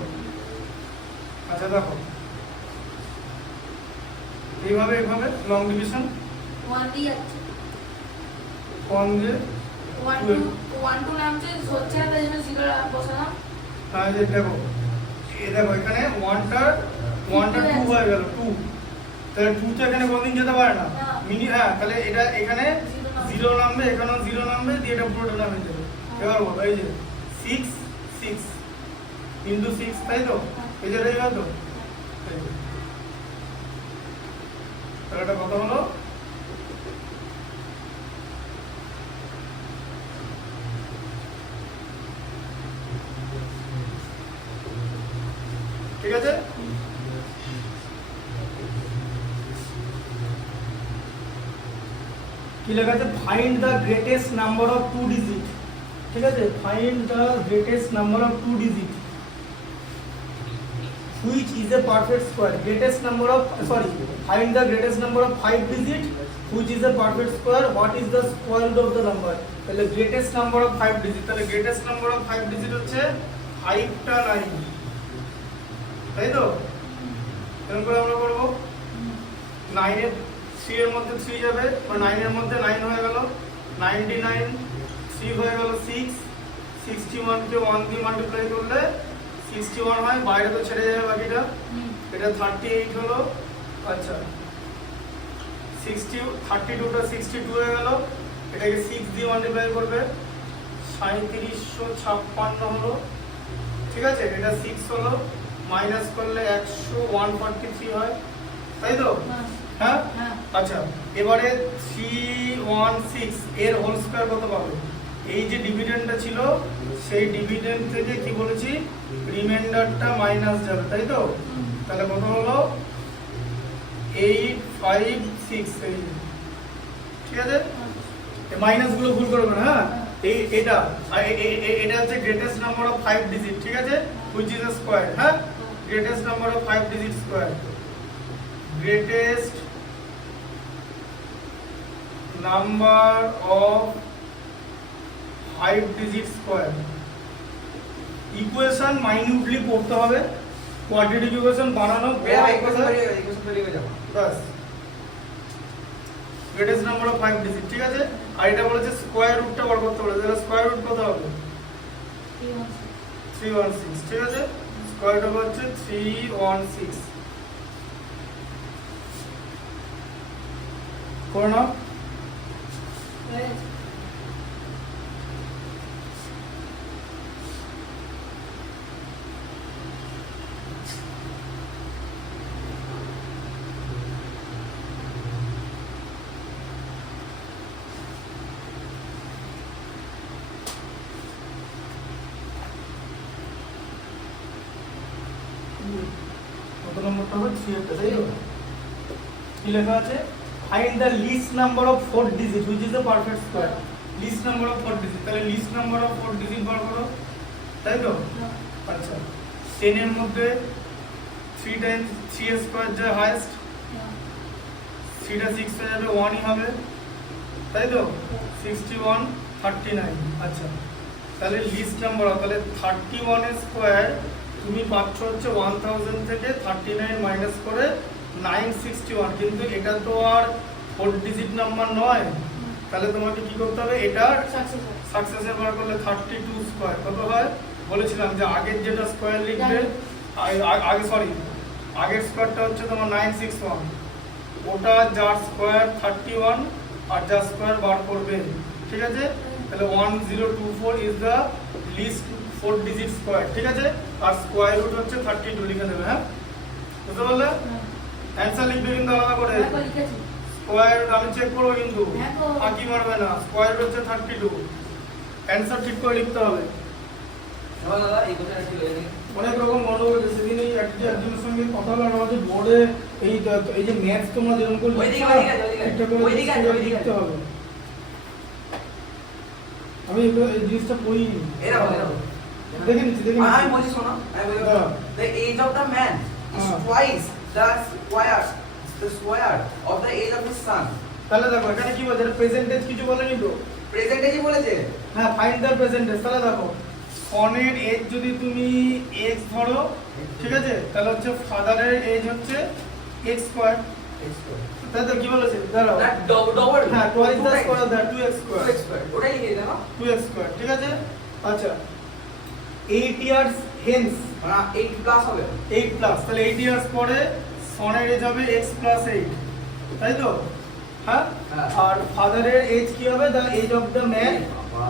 আচ্ছা দেখো এইভাবে লং ডিভিশন 1 দিয়ে যাচ্ছে কম যে 1 2 নামছে হচ্ছে না তাই জন্য 0 বসালাম হ্যাঁ যে দেখো দেখো এখানে 1টা 2 হয়ে গেল 2 তাহলে 2 তো এখানে কোনদিন যেতে পারে না না। মিনি হ্যাঁ তাহলে এটা এখানে Zero 0 নামবে এখানেও 0 নামবে দিয়ে এটা পুরোটা নামে যাবে এবার বলো এই যে 6 ইনটু 6 তাই তো এই যে রয়ে গেল তো এই যে। তাহলে এটা কত হলো ঠিক আছে কি লেখা আছে find the greatest number of 2 digit ঠিক আছে find the greatest number of 2 digit which is a perfect square greatest number of sorry find the greatest number of 5 digit which is a perfect square what is the square root of the number তাহলে greatest number of 5 digit তাহলে greatest number of 5 digit হচ্ছে 5 টা 9 তাই তো এরকম করে আমরা করব 9 এর 3 এর মধ্যে 3 যাবে বা 9 এর মধ্যে 9 হয়ে গেল 99 3 হয়ে গেল 6 61 কে 1 দিয়ে মাল্টিপ্লাই করলে 61 হয় বাইরে তো ছেড়ে যাবে বাকিটা এটা 38 হলো আচ্ছা 60 32 টা 62 হয়ে গেল এটাকে 6 দিয়ে মাল্টিপ্লাই করবে 3756 হলো ঠিক আছে এটা 6 হলো মাইনাস করলে 100 143 হয় তাই তো হ্যাঁ হ্যাঁ হ্যাঁ আচ্ছা এবারে 316 এর হোল স্কয়ার কত পাবে? এই যে ডিভিডেন্ডটা ছিল সেই ডিভিডেন্ড থেকে কি বলেছি রিমাইন্ডারটা মাইনাস যাবে, তাই তো? তাহলে কত হলো 856, এই ঠিক আছে, মাইনাস গুলো ভুল করবে না। হ্যাঁ এটা এটা হচ্ছে গ্রেটেস্ট নাম্বার অফ 5 ডিজিট, ঠিক আছে, which is a square। হ্যাঁ greatest number of 5 digit square, greatest number of 5 digit square equation minutely পড়তে হবে, কোয়াড্রেটিক ইকুয়েশন বানানো বাস, গ্রেটেস্ট নাম্বার অফ 5 ডিজিট, ঠিক আছে। আর এটা বলেছে স্কয়ার রুটটা বার করতে বলেছে, তাহলে স্কয়ার রুট কত হবে? 316, ঠিক আছে, স্কয়ার রুট হচ্ছে 316 করে নাও। কত নম্বরটা হবে? 3 টা, তাই তো? কি লেখা আছে? Find the least number of 4 digit which is a perfect square, least number of 4 digit, তাহলে লিস্ট নাম্বার অফ 4 ডিজিট বার করো, তাই তো? আচ্ছা 10 এর মধ্যে 3 টাইমস 3 স্কয়ার যে হাইয়েস্ট, 3 টা 6 হয়ে যাবে 1 ই হবে, তাই তো? 61 39। আচ্ছা তাহলে লিস্ট নাম্বার, তাহলে 31 এর স্কয়ার তুমি পাচ্ছ হচ্ছে 1000 থেকে 39 মাইনাস করে 961, কিন্তু এটা তো আর 4 ডিজিট নাম্বার নয়, তাহলে তোমাকে কি করতে হবে? এটার সাকসেসের বার করলে 32 স্কয়ার কত হয়? বলেছিলাম যে আগের যেটা স্কয়ার লিখবে, আগে সরি আগের স্কয়ারটা হচ্ছে তোমার 961, ওটা যার স্কয়ার 31 আর যার স্কয়ার বার করবে, ঠিক আছে। তাহলে 1024 is the least 4 digit square, ঠিক আছে, আর স্কয়ার রুট হচ্ছে 32 লিখে দেবে। হ্যাঁ বুঝতে পারলে? অ্যানসার লিখবে কিন্তু আলাদা করে, স্কয়ার রুট আমি চেক করব কিন্তু আঁকি মারবে না, স্কয়ার রুট হচ্ছে 32, অ্যানসার ঠিক করে লিখতে হবে। দাদা এই কথাটা ছিল অনেক রকম মনে হবে, সেদিন এই একজনের সঙ্গে কথা হলো আমাদের বোর্ডে, এই যে ম্যাথস তোমরা যেরকম করে লিখতে হবে, আমি এই জিনিসটা পড়িনি, দেখে নিচ্ছি আমি বলছি শোনো, আমি বলি the age of the man is twice the square of the age of his son। তাহলে দেখো এখানে কি বলছে? প্রেজেন্টেজ কিছু বলেনি তো? প্রেজেন্টেজই বলেছে। হ্যাঁ ফাইন্ড দ্য প্রেজেন্টেজ। তাহলে দেখো সনের এজ যদি তুমি x ধরো, ঠিক আছে, তাহলে হচ্ছে ফাদারের এজ হচ্ছে x স্কয়ার, তাই তো? কি বলেছে? দাঁড়াও না ডবল, হ্যাঁ twice the square of that 2x square, ওটাই লিখে দাও 2x স্কয়ার, ঠিক আছে। আচ্ছা 8 ইয়ার্স হেন্স, মানে 8 প্লাস হবে, 8 প্লাস, তাহলে 8 ইয়ার্স পরে সনের এজ হবে x প্লাস 8, তাই তো? হ্যাঁ আর ফাদারের এজ কি হবে? The age of the man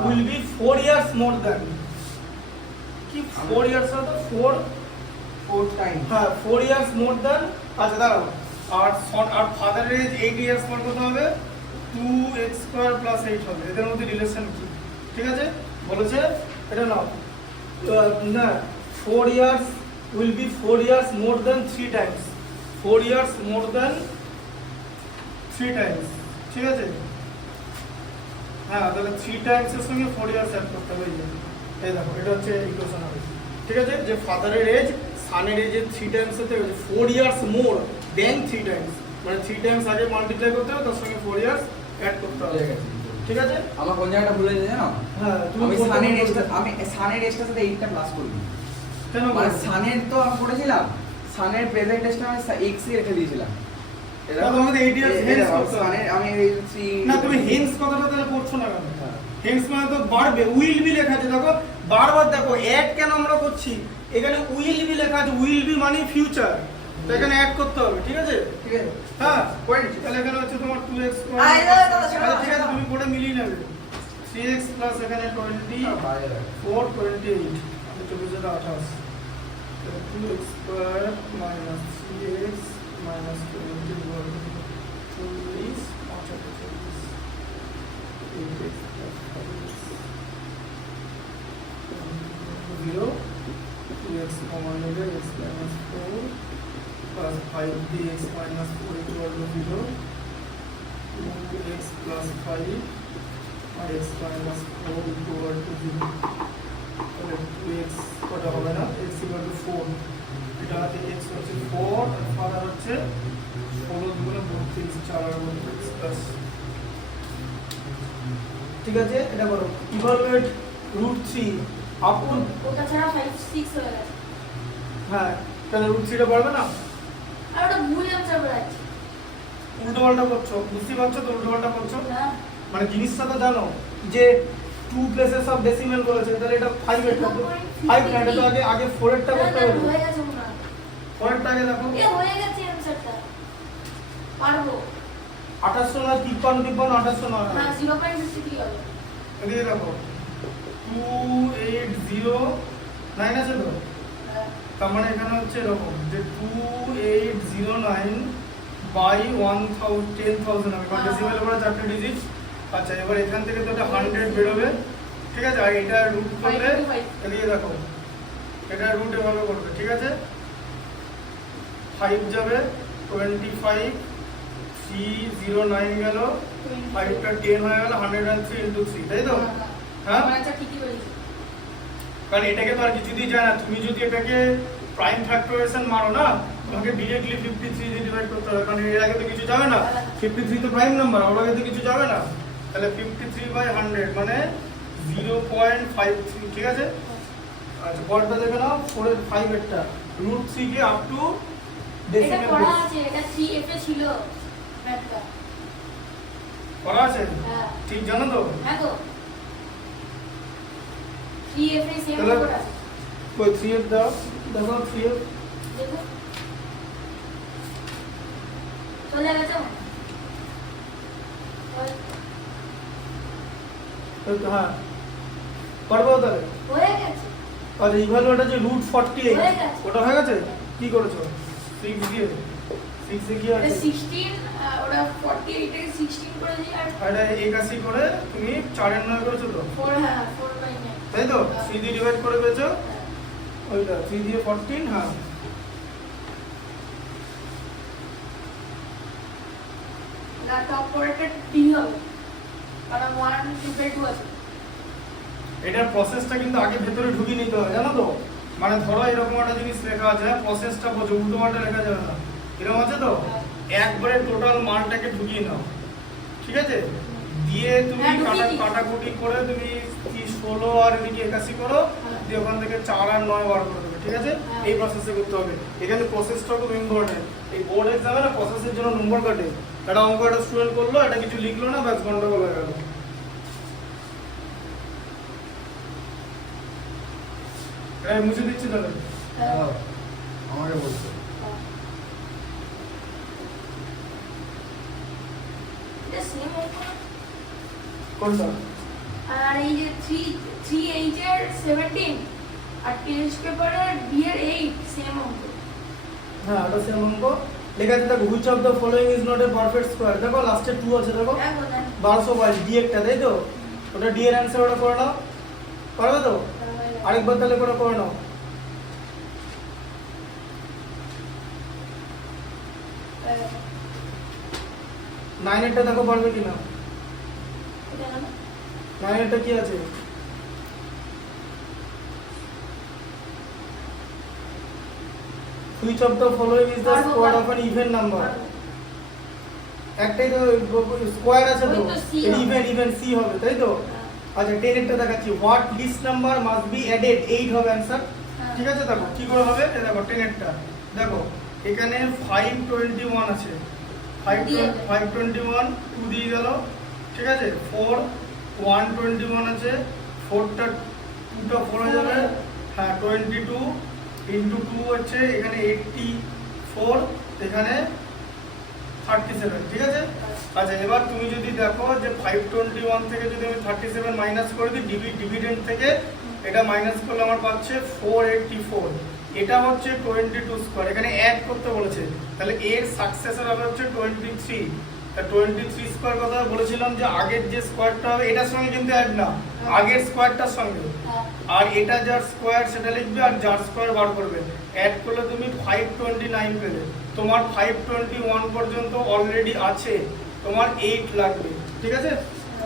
will be 4 years more than, কি 4 ইয়ার্স হবে? 4 টাইম, হ্যাঁ 4 ইয়ার্স মোর দ্যান। আচ্ছা দাঁড়াও, আর ফাদারের এজ 8 ইয়ার্স পর কত হবে? 2x স্কয়ার প্লাস 8 হবে। এদের মধ্যে রিলেশন কি? ঠিক আছে বলেছে এটা নাও, না 4 years will be 4 years more than 3 Times, 4 years more than 3 Times, ঠিক আছে। হ্যাঁ তাহলে 3 টাইমস এর সঙ্গে 4 ইয়ার্স অ্যাড করতে হবে, এই দেখো এটা হচ্ছে ইকুয়েশন হবে, ঠিক আছে, যে ফাদারের এজ সানের এজের 3 টাইমস হতে হবে, 4 ইয়ার্স মোর দেন 3 টাইমস, মানে 3 টাইমস আগে মাল্টিপ্লাই করতে হবে, তার সঙ্গে 4 ইয়ার্স অ্যাড করতে হবে, ঠিক আছে। আমার কোন জায়গাটা ভুলে গেছে জানো? হ্যাঁ আমি সানের এজটার সাথে 8টা প্লাস করব, কেন? মানে সানের তো আমি পড়েছিলাম, সানের প্রেজেন্ট এজটা আমি x এ রেখে দিয়েছিলাম, এটা তোমাদের 8 ইয়ার্স হেন্স করতে হবে। সানের আমি না তুমি হেন্স কথাটা তাহলে পড়ছো না কেন? হেন্স মানে তো বাড়বে, উইল বি লেখা আছে, দেখো বারবার দেখো অ্যাড কেন আমরা করছি, এখানে উইল বি লেখা আছে, উইল বি মানে ফিউচার, তো এখানে অ্যাড করতে হবে, ঠিক আছে। ঠিক আছে হ্যাঁ পয়েন্ট, তাহলে এখানে হচ্ছে তোমার 2x স্কয়ার, আই দাদা ঠিক আছে তুমি পড়ে মিলিয়ে নেবে, 3x প্লাস এখানে 24 28, আমি 24 আর 28, 2x square minus 3x minus 24, 40 0 2x common নেবে x minus 4 plus 5dx minus 4 equal to 0 2x plus 5 আর x minus 4 equal to 0 তাহলে 2x কটা হবে না x equal to 4 এটা হাতে x হচ্ছে 4 আর ফাদার হচ্ছে 16 দুগুণে 32 4 আর 32 প্লাস ঠিক আছে এটা করো ইভালুয়েট √3 আপ টু ওটা ছাড়া 5 6 হয়ে গেছে হ্যাঁ তাহলে √3 টা পারবে না আর ওটা ভুল অ্যান্সার বেরাচ্ছে উল্টো পাল্টা করছো বুঝতে পারছো তো উল্টো পাল্টা করছো না মানে জিনিসটা তো জানো যে 2 প্লেসেস অফ ডেসিমেল বলেছে তাহলে এটা 5 এর টা 5 না এটা তো আগে 4 এর টা করতে হবে হয়ে গেছে মনে হয় 4 এর টা আগে দেখো এ হয়ে গেছে অ্যান্সারটা পারবো 28 না 53 58 না হ্যাঁ 0.63 হবে এদিকে দেখো 2809 আছে তো হ্যাঁ। তার মানে এখানে হচ্ছে এরকম যে 2809 বাই 1000 হবে কারণ ডেসিমেল উপরে 4টে ডিজিট আচ্ছা এবার এখান থেকে তো এটা 100 বের হবে ঠিক আছে আর এটা রুট করলে 525 এদিকে দেখো এটা রুট এভাবে করবে ঠিক আছে 5 যাবে 25 309 গেল 5 টা 10 হয়ে গেল 103 into 3 তাই তো হ্যাঁ আমার আচ্ছা ঠিকই বলেছি কারণ এটাকে তো আর কিছুতেই যায় না তুমি যদি এটাকে প্রাইম ফ্যাক্টরাইজেশন মারো না তোমাকে ডাইরেক্টলি 53 দিয়ে ডিভাইড করতে হবে কারণ এর আগে তো কিছু যাবে না 53 তো প্রাইম নাম্বার ওর আগে তো কিছু যাবে না তাহলে 53/100 মানে 0.53 ঠিক আছে আচ্ছা পরেরটা দেখে নাও 4 এর 5 এরটা √3 কে আপ টু এটা ডেসিমেল পড়া আছে এটা 3f এ ছিল ম্যাথটা করা আছে হ্যাঁ ঠিক জানো তো হ্যাঁ তো 3f এ সেম তাহলে- কোড আছে কই 3 এর দাও দেখো 3 এর দেখো চলে গেছে হ্যাঁ পারবো তাহলে হয়ে গেছে আর ইভালুয়েট আছে √48 হয়ে গেছে। ওটা হয়ে গেছে কি করেছো 6 দিয়ে 6 এ কি এটা আছে 16 ওটা 48 থেকে 16 করে দিই আর আর এটা 81 করে তুমি 4 এর 9 করেছো তো 4 হ্যাঁ 4/9 তাই তো 3 দিয়ে ডিভাইড করে পেয়েছো ওইটা 3 দিয়ে 14 হ্যাঁ না টপ পরেরটা D হবে কারণ 1 2 2 আছে এটার প্রসেসটা কিন্তু আগে ভেতরে ঢুকিয়ে নিতে হয় জানো তো মানে ধরো এরকম একটা জিনিস লেখা আছে প্রসেসটা বোঝো উল্টো পাল্টা লেখা যাবে না এরকম আছে তো একবারে টোটাল মানটাকে ঢুকিয়ে নাও ঠিক আছে দিয়ে তুমি হ্যাঁ, ঢুকিয়ে দিই। কাটাকুটি করে তুমি কি 16 আর এদিকে 81 করো হ্যাঁ। দিয়ে ওখান থেকে 4 আর 9 বার করে দেবে ঠিক আছে হ্যাঁ। এই প্রসেসে করতে হবে এখানে প্রসেসটা খুব ইম্পর্টেন্ট এই বোর্ড এক্সামে না প্রসেসের জন্য নম্বর কাটে একটা অঙ্ক একটা স্টুডেন্ট করলো এটা কিছু লিখলো না ব্যাস গন্ডগোল হয়ে গেল এটা মুছে দিচ্ছি তাহলে হ্যাঁ। আমাকে বলছে এটা সেম অঙ্ক না? কোনটা আর এই যে 3 3 এর 17 আর টেস্ট পেপারের D এর 8 সেম অঙ্ক হ্যাঁ এটা সেম অঙ্ক লেখা আছে দেখো which of the following is not a perfect square দেখো লাস্টে 2 আছে দেখো হ্যাঁ বলেন 1222 ডি একটা তাই তো ওটা ডি এর অ্যানসার ওটা করে নাও পারবে তো আরেকবার তাহলে করে নাও নাইনেরটা দেখো পারবে কিনা নাইনেরটা কি আছে which of the following is the পারবো, স্কোয়ার পারবো। অফ অ্যান ইভেন নাম্বার একটাই তো স্কোয়ার আছে তো ওই তো C হবে। ইভেন সি হবে তাই তো আচ্ছা 10 এরটা দেখাচ্ছি what least number must be added 8 হবে অ্যানসার ঠিক আছে দেখো কি করে হবে এই দেখো 10 এরটা দেখো এখানে 521 আছে 521 2 দিয়ে গেল ঠিক আছে 4 121 আছে 4টা 2টা 4 হয়ে যাবে হ্যাঁ 22 ইনটু 2 হচ্ছে এখানে 84 এখানে 37 ঠিক আছে আচ্ছা এবার তুমি যদি দেখো যে 521 থেকে যদি আমি 37 মাইনাস করে দিই ডিভিডেন্ড থেকে এটা মাইনাস করলে আমার পাচ্ছে 484 এটা হচ্ছে 22 স্কয়ার এখানে অ্যাড করতে বলেছে তাহলে এর সাকসেসর হবে হচ্ছে 23 23 স্কোয়ার কথা বলেছিলাম যে আগের যে স্কোয়ারটা হবে এটার সঙ্গে কিন্তু অ্যাড না, আগের স্কোয়ারটার সঙ্গে। হ্যাঁ আর এটা যার স্কোয়ার সেটা লিখবে আর যার স্কোয়ার বার করবে। অ্যাড করলে তুমি 529 পেলে। তোমার 521 পর্যন্ত অলরেডি আছে, তোমার 8 লাগবে, ঠিক আছে?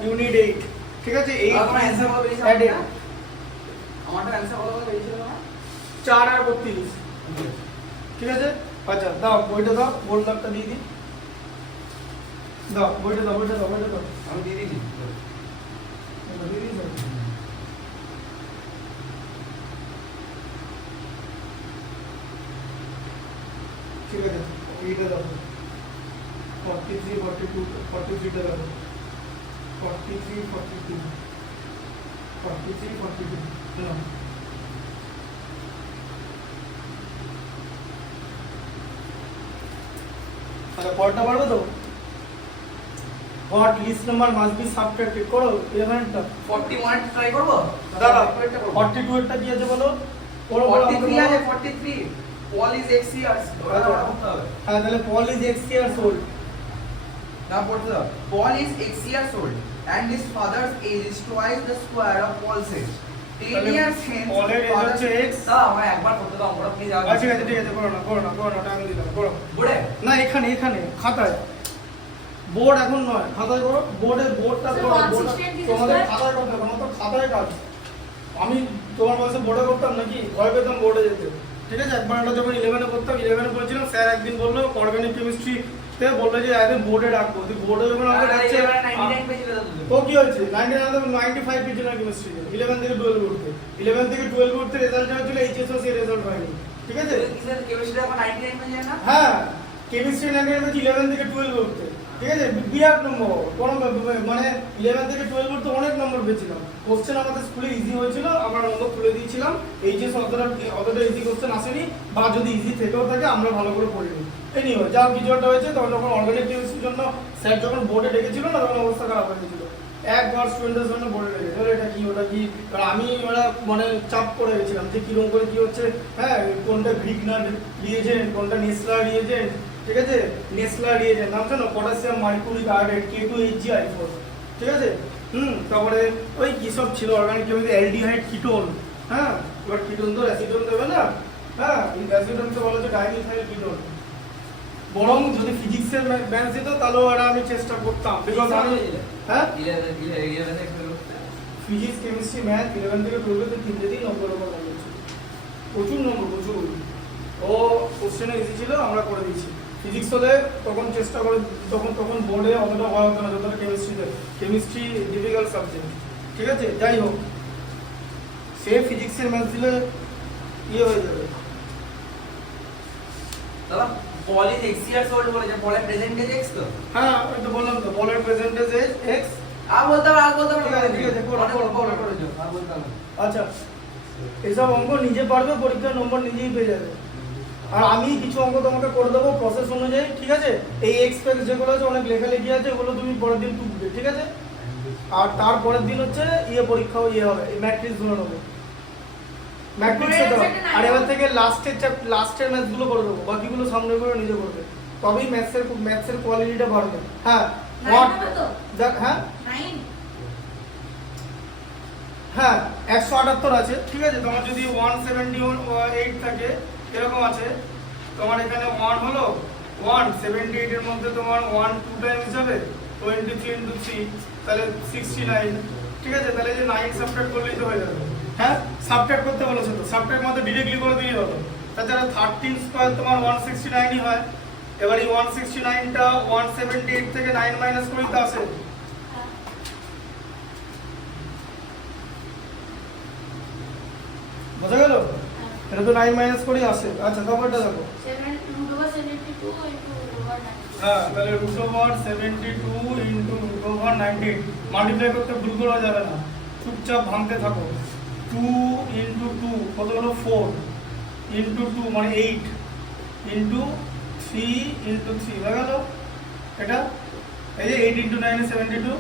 ইউনিট 8, ঠিক আছে? 8 তোমার অ্যানসার কত বেরিয়েছে? added। আমারটা অ্যানসার কত বেরিয়েছিল না? 4 আর 32, ঠিক আছে? আচ্ছা দাও বইটা দাও, বোল্ডারটা দিয়ে দিই। দাও বইটা দাও, বইটা দাও, বইটা দাও। আমি দিয়ে দিয়েছি। এটা দিয়ে দিয়েছো? ঠিক আছে, এইটা দাও। 43, 42, 43 টা দাও। 43, 42, 43, 42, শোনো। আচ্ছা পরটা পারবে তো? What list number must be subtracted করো 11 টা। 41 ট্রাই করব? দাঁড়া, 42 42 এর টা কি আছে বলো? পড়ো পড়ো আমাকে 43 আছে, বলো। 43 Paul is X years ওটা করতে হবে। হ্যাঁ তাহলে Paul is X years old। না পড়তে হবে। Paul is X years old and his father's age is twice the square of Paul's age. 10 তাহলে years hence Paul এর age হচ্ছে X। দাও আমার একবার করতে দাও, আমরা প্লিজ আগে। আচ্ছা ঠিক আছে করো না টাইম দিলাম করো। বড়ে না এখানে খাতায়, বোর্ড এখন নয়, খাতায় করো। বোর্ডটা Sir, করো, 168 দিতে তোমাদের স্যার? খাতায় করতে হবে, তো খাতায় কাজ। আমি তোমার বয়সে বোর্ডে করতাম নাকি, ভয় পেতাম বোর্ডে যেতে, ঠিক আছে? একবার এটা যখন 11 এ করতাম, 11 এ করেছিলাম, স্যার একদিন বললো অর্গানিক কেমিস্ট্রি তে বললো যে আরে বোর্ডে রাখবো, তুই বোর্ডে যখন আমাকে ডাকছে 99 পেয়েছিল দাদু। তো কি হয়েছে 95 পেয়েছিল কেমিস্ট্রি 11 থেকে 12 উঠতে, 11 থেকে 12 উঠতে রেজাল্ট হয়েছিল, এইচএসও সেই রেজাল্ট হয়নি, ঠিক আছে? কিসের কেমিস্ট্রি এখন 99 পেয়ে যায় না? হ্যাঁ কেমিস্ট্রি 99 11 থেকে 12 উঠতে, ঠিক আছে? বিরাট নম্বর, কোনো মানে 11 থেকে 12 উঠতে অনেক নম্বর পেয়েছিলাম। কোশ্চেন আমাদের স্কুলে ইজি হয়েছিল, আমরা নম্বর তুলে দিয়েছিলাম। এইচএস অতটা ইজি কোশ্চেন আসেনি, বা যদি ইজি থেকেও থাকে আমরা ভালো করে পড়িনি। এনিওয়ে যা কিছু একটা হয়েছে, তখন যখন অর্গানিক কেমিস্ট্রির জন্য স্যার যখন বোর্ডে ডেকেছিল না, তখন অবস্থা খারাপ হয়ে গেছিল। একবার স্টুডেন্টদের জন্য বোর্ডে ডেকেছে, এটা কি ওটা কি, আর আমি মানে চাপ পড়ে গেছিলাম যে কিরকম করে কি হচ্ছে, হ্যাঁ কোনটা গ্রিগনার রিয়েজেন্ট, কোনটা নেসলা রিয়েজেন্ট, ঠিক আছে? নেসলা রিয়েজেন্ট নাম জানো? পটাশিয়াম মার্কুরিক আয়োডাইড K2HgI4, ঠিক আছে? তারপরে ওই কি সব ছিল অর্গানিক কেমিস্ট্রি, অ্যালডিহাইড কিটোন, হ্যাঁ এবার কিটোন তো অ্যাসিডন দেবে না, হ্যাঁ অ্যাসিডন তো বলা হচ্ছে ডাইমিথাইল কিটোন। বরং যদি ফিজিক্সের ম্যাথ দিত তাহলেও এটা আমি চেষ্টা করতাম, বিকজ আমি হ্যাঁ 11 ফিজিক্স কেমিস্ট্রি ম্যাথ 11 থেকে 12 তে তিনটেতেই নম্বর ছিল, প্রচুর নম্বর, প্রচুর। ও কোশ্চেনে ইজি ছিল, আমরা করে দিয়েছি। ফিজিক্স হলে তখন চেষ্টা করে, তখন বোর্ডে অতটা ভয় হতো না যতটা কেমিস্ট্রিতে। কেমিস্ট্রি ডিফিকাল্ট সাবজেক্ট, ঠিক আছে? যাই হোক, সে ফিজিক্সের ম্যাথ দিলে ইয়ে হয়ে যাবে। দাদা Paul is X years old বলেছে, Paul এর প্রেজেন্ট এজ X তো? হ্যাঁ ওই তো বললাম তো, বলের প্রেজেন্টেজ এক্স। আর বলতে হবে, ঠিক আছে, ঠিক আছে, করো। আর বলতে হবে। আচ্ছা এসব অঙ্ক নিজে পারবে, পরীক্ষার নম্বর নিজেই পেয়ে যাবে। আর আমি কিছু অঙ্ক তোমাকে করে দেবো প্রসেস অনুযায়ী, ঠিক আছে? এই এক্সপেক্ট যেগুলো আছে অনেক লেখালেখি আছে, ওগুলো তুমি পরের দিন টুকবে, ঠিক আছে? আর তারপরের দিন হচ্ছে পরীক্ষাও হবে, এই ম্যাট্রিক্স গুলো নেবো, ম্যাট্রিক্স আর এবার থেকে লাস্টের ম্যাথগুলো করে দেবো, বাকিগুলো সামনে করে নিজে করবে, তবেই ম্যাথসের কোয়ালিটিটা বাড়বে। হ্যাঁ হ্যাঁ 9 হ্যাঁ 178 আছে, ঠিক আছে? তোমার যদি 178 থাকে এরকম আছে, তোমার এখানে 1 হলো 178 এর মধ্যে তোমার 1 2 টাইমস যাবে 23 into 3, তাহলে 69, ঠিক আছে? তাহলে যে 9 সাবট্রাক্ট করলেই তো হয়ে যাবে। হ্যাঁ সাবট্রাক্ট করতে বলেছে তো, সাবট্রাক্ট মধ্যে ডিরেক্টলি করে দিলেই হলো। তাছাড়া 13 স্কয়ার তোমার 169ই হয়। এবার এই 169টা 178 থেকে 9 মাইনাস করেই তো আসে। বোঝা গেল? এটা তো 9 মাইনাস করেই আসে। আচ্ছা তারপরটা দেখো। 7/72 হ্যাঁ তাহলে √72 ইনটু √90 মাল্টিপ্লাই করতে ভুল করা যাবে না, চুপচাপ ভাঙতে থাকো। 2 ইনটু 2 কত হলো 4 ইনটু 2 মানে 8 ইনটু 3 ইনটু 3 হয়ে গেল। এটা এই যে 8 ইনটু 9 72,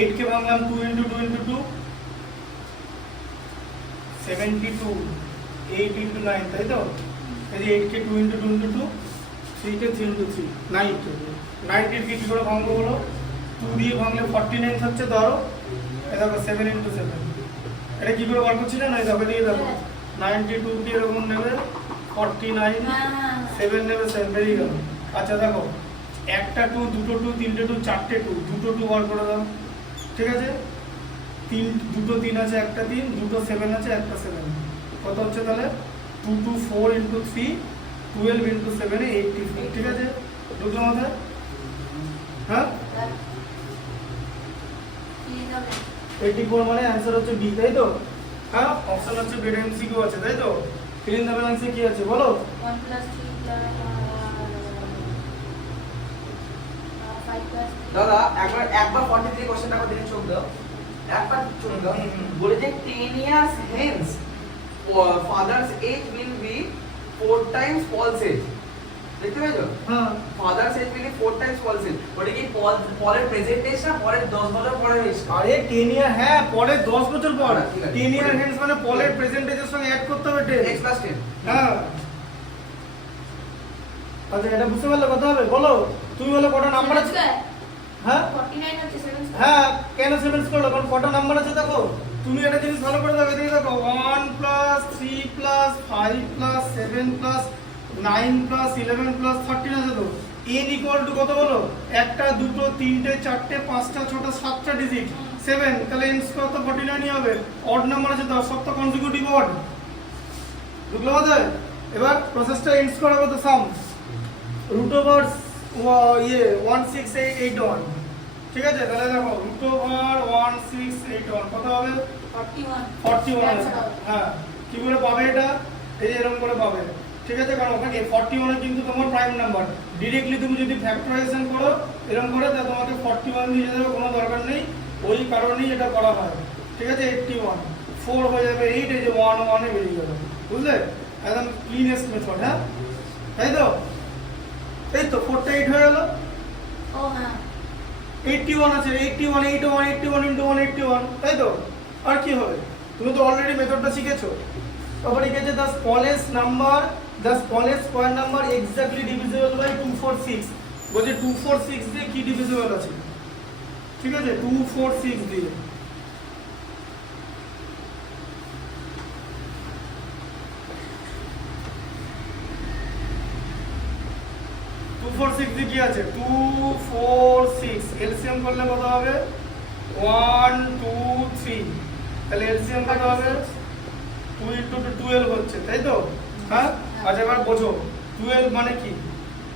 8 কে ভাঙলাম 2 ইনটু 2 ইনটু 2 72, 8 ইনটু 9, তাই তো? এই যে 8 কে 2 ইনটু 2 ইনটু 2 3 কে 3 into 3 90 90 এর কি করে ভাঙবো বলো 2 দিয়ে ভাঙলে 49 হচ্ছে ধরো এই দেখো 7 into 7 এটা কি করে বার করছি না এই দেখো দিয়ে দেখো 92 দিয়ে এরকম নেবে 49 হ্যাঁ 7 নেবে 7 বেরিয়ে গেল আচ্ছা দেখো একটা 2 দুটো 2 তিনটে 2 চারটে 2 দুটো 2 বার করে দাও ঠিক আছে দুটো 3 আছে একটা 3 দুটো 7 আছে একটা 7 কত হচ্ছে তাহলে 2 2 4 into 3 12 into 7 এ 84 ঠিক আছে ঢুকলো মাথায় হ্যাঁ কি যাবে 84 মানে অ্যানসার হচ্ছে বি তাই তো হ্যাঁ অপশন হচ্ছে বেড এমসিকিউ আছে তাই তো ফিল ইন দ্য ব্ল্যাঙ্কসে কি আছে বলো 1 plus 3 plus 5 plus দাদা একবার 43 কোশ্চেনটা করে দিন চোখ দাও একবার চোখ দাও বলে যে 10 years hence father's age will be 4 times Paul's age দেখতে পেয়েছো হ্যাঁ father's age will be 4 times Paul's age ওটা কি পরের প্রেজেন্ট এজ না পরের 10 বছর পরের এজ আরে 10 ইয়ার হ্যাঁ পরে 10 বছর পর ঠিক আছে। 10 ইয়ার হেন্স মানে পরের প্রেজেন্টেজের সঙ্গে অ্যাড করতে হবে 10 x plus 10 হ্যাঁ আচ্ছা এটা বুঝতে পারলে কথা হবে বলো তুমি বলো কটা নাম্বার আছে হ্যাঁ 49 হচ্ছে 7 হ্যাঁ কেন 7 করলো কারণ কটা নাম্বার আছে দেখো তুমি একটা জিনিস ভালো করে দেখো এদিকে দেখো 1 plus 3 plus 5 plus 7 plus 9 plus 11 plus 13 আছে তো n ইকুয়াল টু কত বলো একটা দুটো তিনটে চারটে পাঁচটা ছটা সাতটা ডিজিট 7 তাহলে n স্কয়ার তো 49 ই হবে অড নাম্বার আছে তো সব তো কনজিকিউটিভ অড বুঝলো মাথায় এবার প্রসেসটা n স্কয়ার হবে তো সাম রুট ওভার 1681 ঠিক আছে তাহলে দেখো রুট ওভার 1681 কত হবে 41 41 হ্যাঁ কি করে পাবে এটা এই যে এরকম করে পাবে ঠিক আছে কারণ ওখানে 41 এ কিন্তু তোমার প্রাইম নাম্বার डायरेक्टली তুমি যদি ফ্যাক্টরাইজেশন করো এরকম করে তাহলে তোমাকে 41 দিয়ে যাবে কোনো দরকার নেই ওই কারণেই এটা করা হয় ঠিক আছে 81 4 হয়ে যাবে 8 এই যে 1 1 এ বেরিয়ে গেল বুঝলে একদম ক্লিনেস্ট মেথড হ্যাঁ তাই তো এই তো 4 টা 8 হয়ে গেল ও হ্যাঁ 81 আছে 81 81 81 into 181 তাই তো আর কি হবে তুমি তো অলরেডি মেথডটা শিখেছো তারপরে কি আছে the smallest square number exactly divisible by 246 বলছে 246 দিয়ে কি ডিভিজিবল আছে ঠিক আছে 246 দিয়ে দিয়ে কি আছে 246 এলসিএম করলে কত হবে 1 2 3 তাহলে এলসিএম কত হবে 2 into 12 হচ্ছে তাই তো হ্যাঁ আচ্ছা এবার বোঝো 12 মানে কি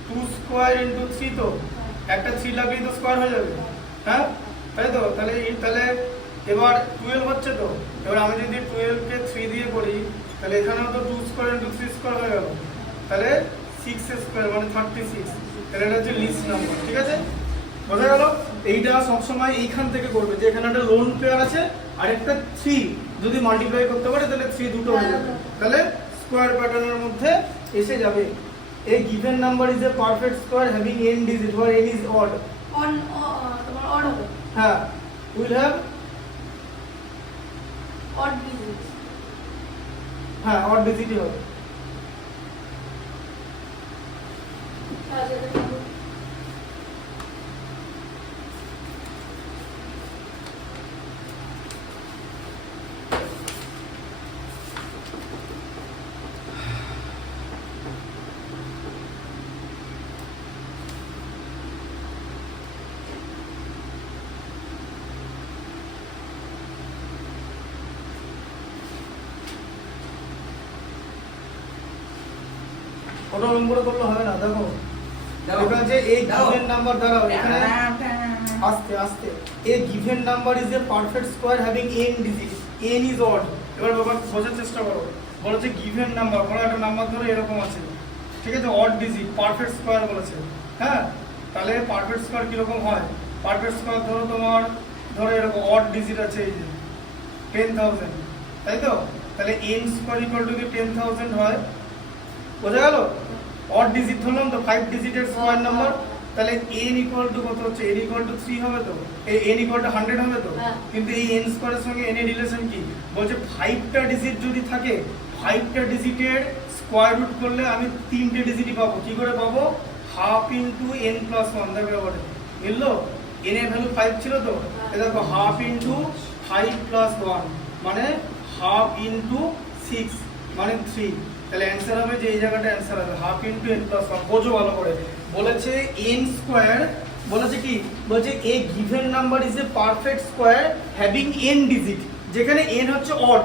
2 স্কয়ার into 3 তো একটা 3 লাগলেই তো স্কয়ার হয়ে যাবে হ্যাঁ তাই তো তাহলে এবার 12 হচ্ছে তো এবার আমি যদি 12 কে 3 দিয়ে করি তাহলে এখানেও তো 2 স্কয়ার into 3 স্কয়ার হয়ে গেল তাহলে 6 স্কয়ার মানে 36 তাহলে এটা হচ্ছে লিস্ট নাম্বার ঠিক আছে বোঝা গেল এইটা সব সময় এইখান থেকে করবে যে এখানে একটা লোন পেয়ার আছে আর একটা 3 যদি মাল্টিপ্লাই করতে পারে তাহলে 3 দুটো হয়ে যাবে তাহলে স্কয়ার প্যাটার্নের মধ্যে এসে যাবে a given number is a perfect square having n digit where n is odd on তোমার অড হবে হ্যাঁ will have অড ডিজিট হ্যাঁ odd digit হবে ওটা নম্বর করলে হবে না দেখো এটা যে a given number দ্বারা এখানে আস্তে আস্তে a given number is a perfect square having n digits n is odd এবার বাবা বোঝার চেষ্টা করো বলেছে given number বড় একটা নাম্বার ধরে এরকম আছে ঠিক আছে odd digit perfect square বলেছে হ্যাঁ তাহলে perfect square কি রকম হয় perfect square ধরো এরকম odd digit আছে এই যে 10000 তাই তো তাহলে n square equal to 10000 হয় বোঝা গেল অড ডিজিট ধরলাম তো 5 ডিজিটের স্কয়ার নাম্বার তাহলে n ইকুয়াল টু কত হচ্ছে n ইকুয়াল টু 3 হবে তো এই n ইকুয়াল টু 100 হবে তো কিন্তু এই n স্কয়ারের সঙ্গে n এর রিলেশন কি বলছে 5টা ডিজিট যদি থাকে 5টা ডিজিটের স্কয়ার রুট করলে আমি 3টে ডিজিটই পাবো কি করে পাবো half into N plus one, দেখো এবারে মিললো, এন এর ভ্যালু 5 ছিল তো, এই দেখো হাফ ইন্টু 5 প্লাস 1 মানে হাফ ইন্টু 6 মানে 3, তাহলে অ্যান্সার হবে যে এই জায়গাটা অ্যান্সার হবে হাফ ইন্টু এন প্লাস 1। বোঝো ভালো করে, বলেছে এন স্কোয়ার, বলেছে কি, বলছে a given number is a perfect square having n digit, যেখানে এন হচ্ছে অড,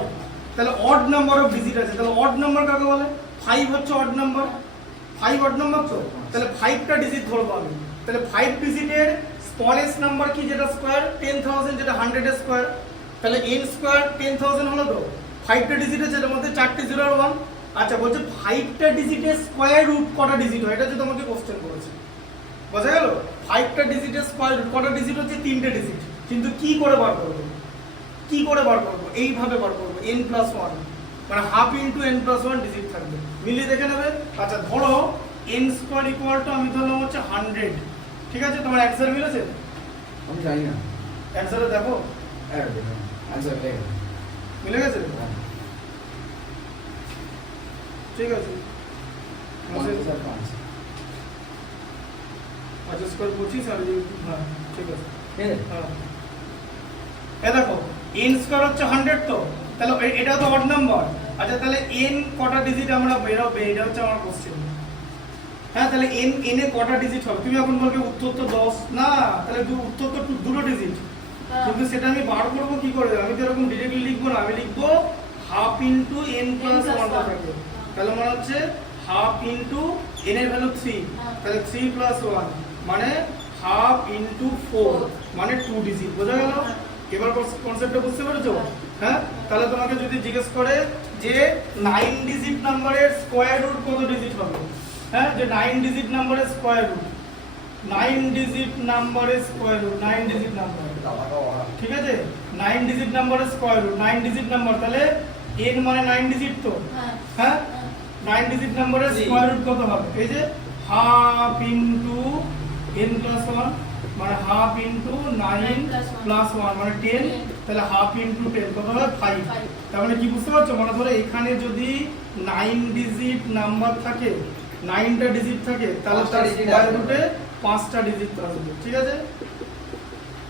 তাহলে অড নাম্বার অফ ডিজিট আছে, তাহলে অড নাম্বার কাকে বলে, 5 হচ্ছে অড নাম্বার, 5 অড নাম্বার তো, তাহলে 5টা ডিজিট ধরবো আমি, তাহলে 5 ডিজিটের স্মলেস্ট নাম্বার কি, যেটা স্কোয়ার 10,000, যেটা 100 এর স্কোয়ার, তাহলে n স্কোয়ার 10,000 হলো তো, 5টা ডিজিট আছে, এর মধ্যে 4টে 0 আর 1। আচ্ছা বলছে 5টা ডিজিটের স্কোয়ার রুট কটা ডিজিট হয়, এটা যে তোমাকে কোশ্চেন করেছে, বোঝা গেল? 5টা ডিজিটের স্কোয়ার রুট কটা ডিজিট হচ্ছে, 3টে ডিজিট, কিন্তু কি করে বার করবো, কি করে বার করবো, এইভাবে বার করবো, n প্লাস 1 মানে half into n plus 1 digit থাকবে, মিলিয়ে দেখে নেবে। আচ্ছা ধরো n স্কোয়ার ইকুয়াল টু আমি ধরলাম হচ্ছে 100, ঠিক আছে, তোমার অ্যান্সার মিলেছে? আমি জানি না, অ্যান্সারে দেখো আনসার লেখ। মিলে গেছে, ঠিক আছে। আচ্ছা স্কোয়ার 25 আর হ্যাঁ ঠিক আছে, হ্যাঁ এ দেখো n স্কোয়ার হচ্ছে 100 তো, তাহলে এটা তো অড নাম্বার। আচ্ছা তাহলে n কটা ডিজিট আমরা বেরোবে, এটা হচ্ছে আমার কোশ্চেন। হ্যাঁ তাহলে n এ কটা ডিজিট হবে, তুমি এখন বলবে উত্তর তো 10 না, তাহলে উত্তর তো দুটো ডিজিট, কিন্তু সেটা আমি বার করবো কি করে, আমি তো এরকম ডিরেক্টলি লিখবো না, আমি লিখবো হাফ ইন্টু n প্লাস 1 থাকবে, তাহলে মনে হচ্ছে হাফ ইন্টু n এর ভ্যালু 3, তাহলে 3 প্লাস 1 মানে হাফ ইন্টু 4 মানে 2 ডিজিট, বোঝা গেল? এবার কনসেপ্টটা বুঝতে পেরেছো? হ্যাঁ তাহলে তোমাকে যদি জিজ্ঞেস করে যে 9 ডিজিট নাম্বারের স্কোয়ার রুট কত ডিজিট হবে, হ্যাঁ যে 9 ডিজিট নাম্বারের স্কোয়ার রুট, 9 ডিজিট নাম্বারের স্কোয়ার রুট, 9 ডিজিট নাম্বার, ঠিক আছে, 9 ডিজিট নাম্বারের স্কোয়ার রুট, 9 ডিজিট নাম্বার, তাহলে n মানে 9 ডিজিট তো, হ্যাঁ 9 ডিজিট নাম্বারের স্কোয়ার রুট কত হবে, এই যে হাফ ইনটু n প্লাস 1 মানে হাফ ইনটু 9 প্লাস 1 মানে 10, তাহলে হাফ ইনটু 10 কত হবে 5। তার মানে কি বুঝতে পারছো, মানে ধরো এখানে যদি 9 ডিজিট নাম্বার থাকে, 9টা ডিজিট থাকে, তাহলে তার স্কোয়ার রুটে 5টা ডিজিট থাকবে, ঠিক আছে,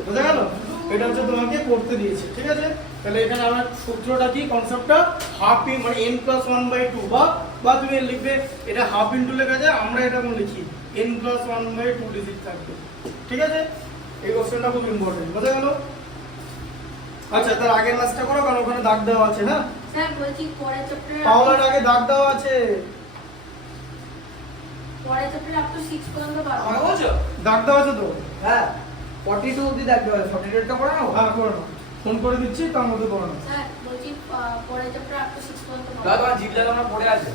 বোঝা গেল? এটা হচ্ছে তোমাকে করতে দিয়েছে, ঠিক আছে। তাহলে এখানে আমার সূত্রটা কি, কনসেপ্টটা হাফ মানে n প্লাস 1/2 বা তুমি লিখবে এটা হাফ ইনটু লেখা যায়, আমরা এটা কোন লিখি n প্লাস 1/2 ডিজিট থাকবে, ঠিক আছে। এই কোশ্চেনটা খুব ইম্পর্টেন্ট, বোঝা গেল? আচ্ছা তার আগের ম্যাচটা করো, কারণ ওখানে দাগ দেওয়া আছে না স্যার, বলছি পরের চ্যাপ্টারে পাওলার আগে দাগ দেওয়া আছে, পরের চ্যাপ্টারে আপ টু 6 পর্যন্ত পারবো। আমাকে বলছো? দাগ দেওয়া আছে তো, হ্যাঁ 42 অবধি দেখতে হবে, 42 টা করে নাও। হ্যাঁ করে নাও, ফোন করে দিচ্ছি, তার মধ্যে করে নাও। স্যার বলছি পরের চ্যাপ্টারে আপ টু 6 পর্যন্ত দাদা পারবো। তোমার জিপ লাগানো পড়ে আছে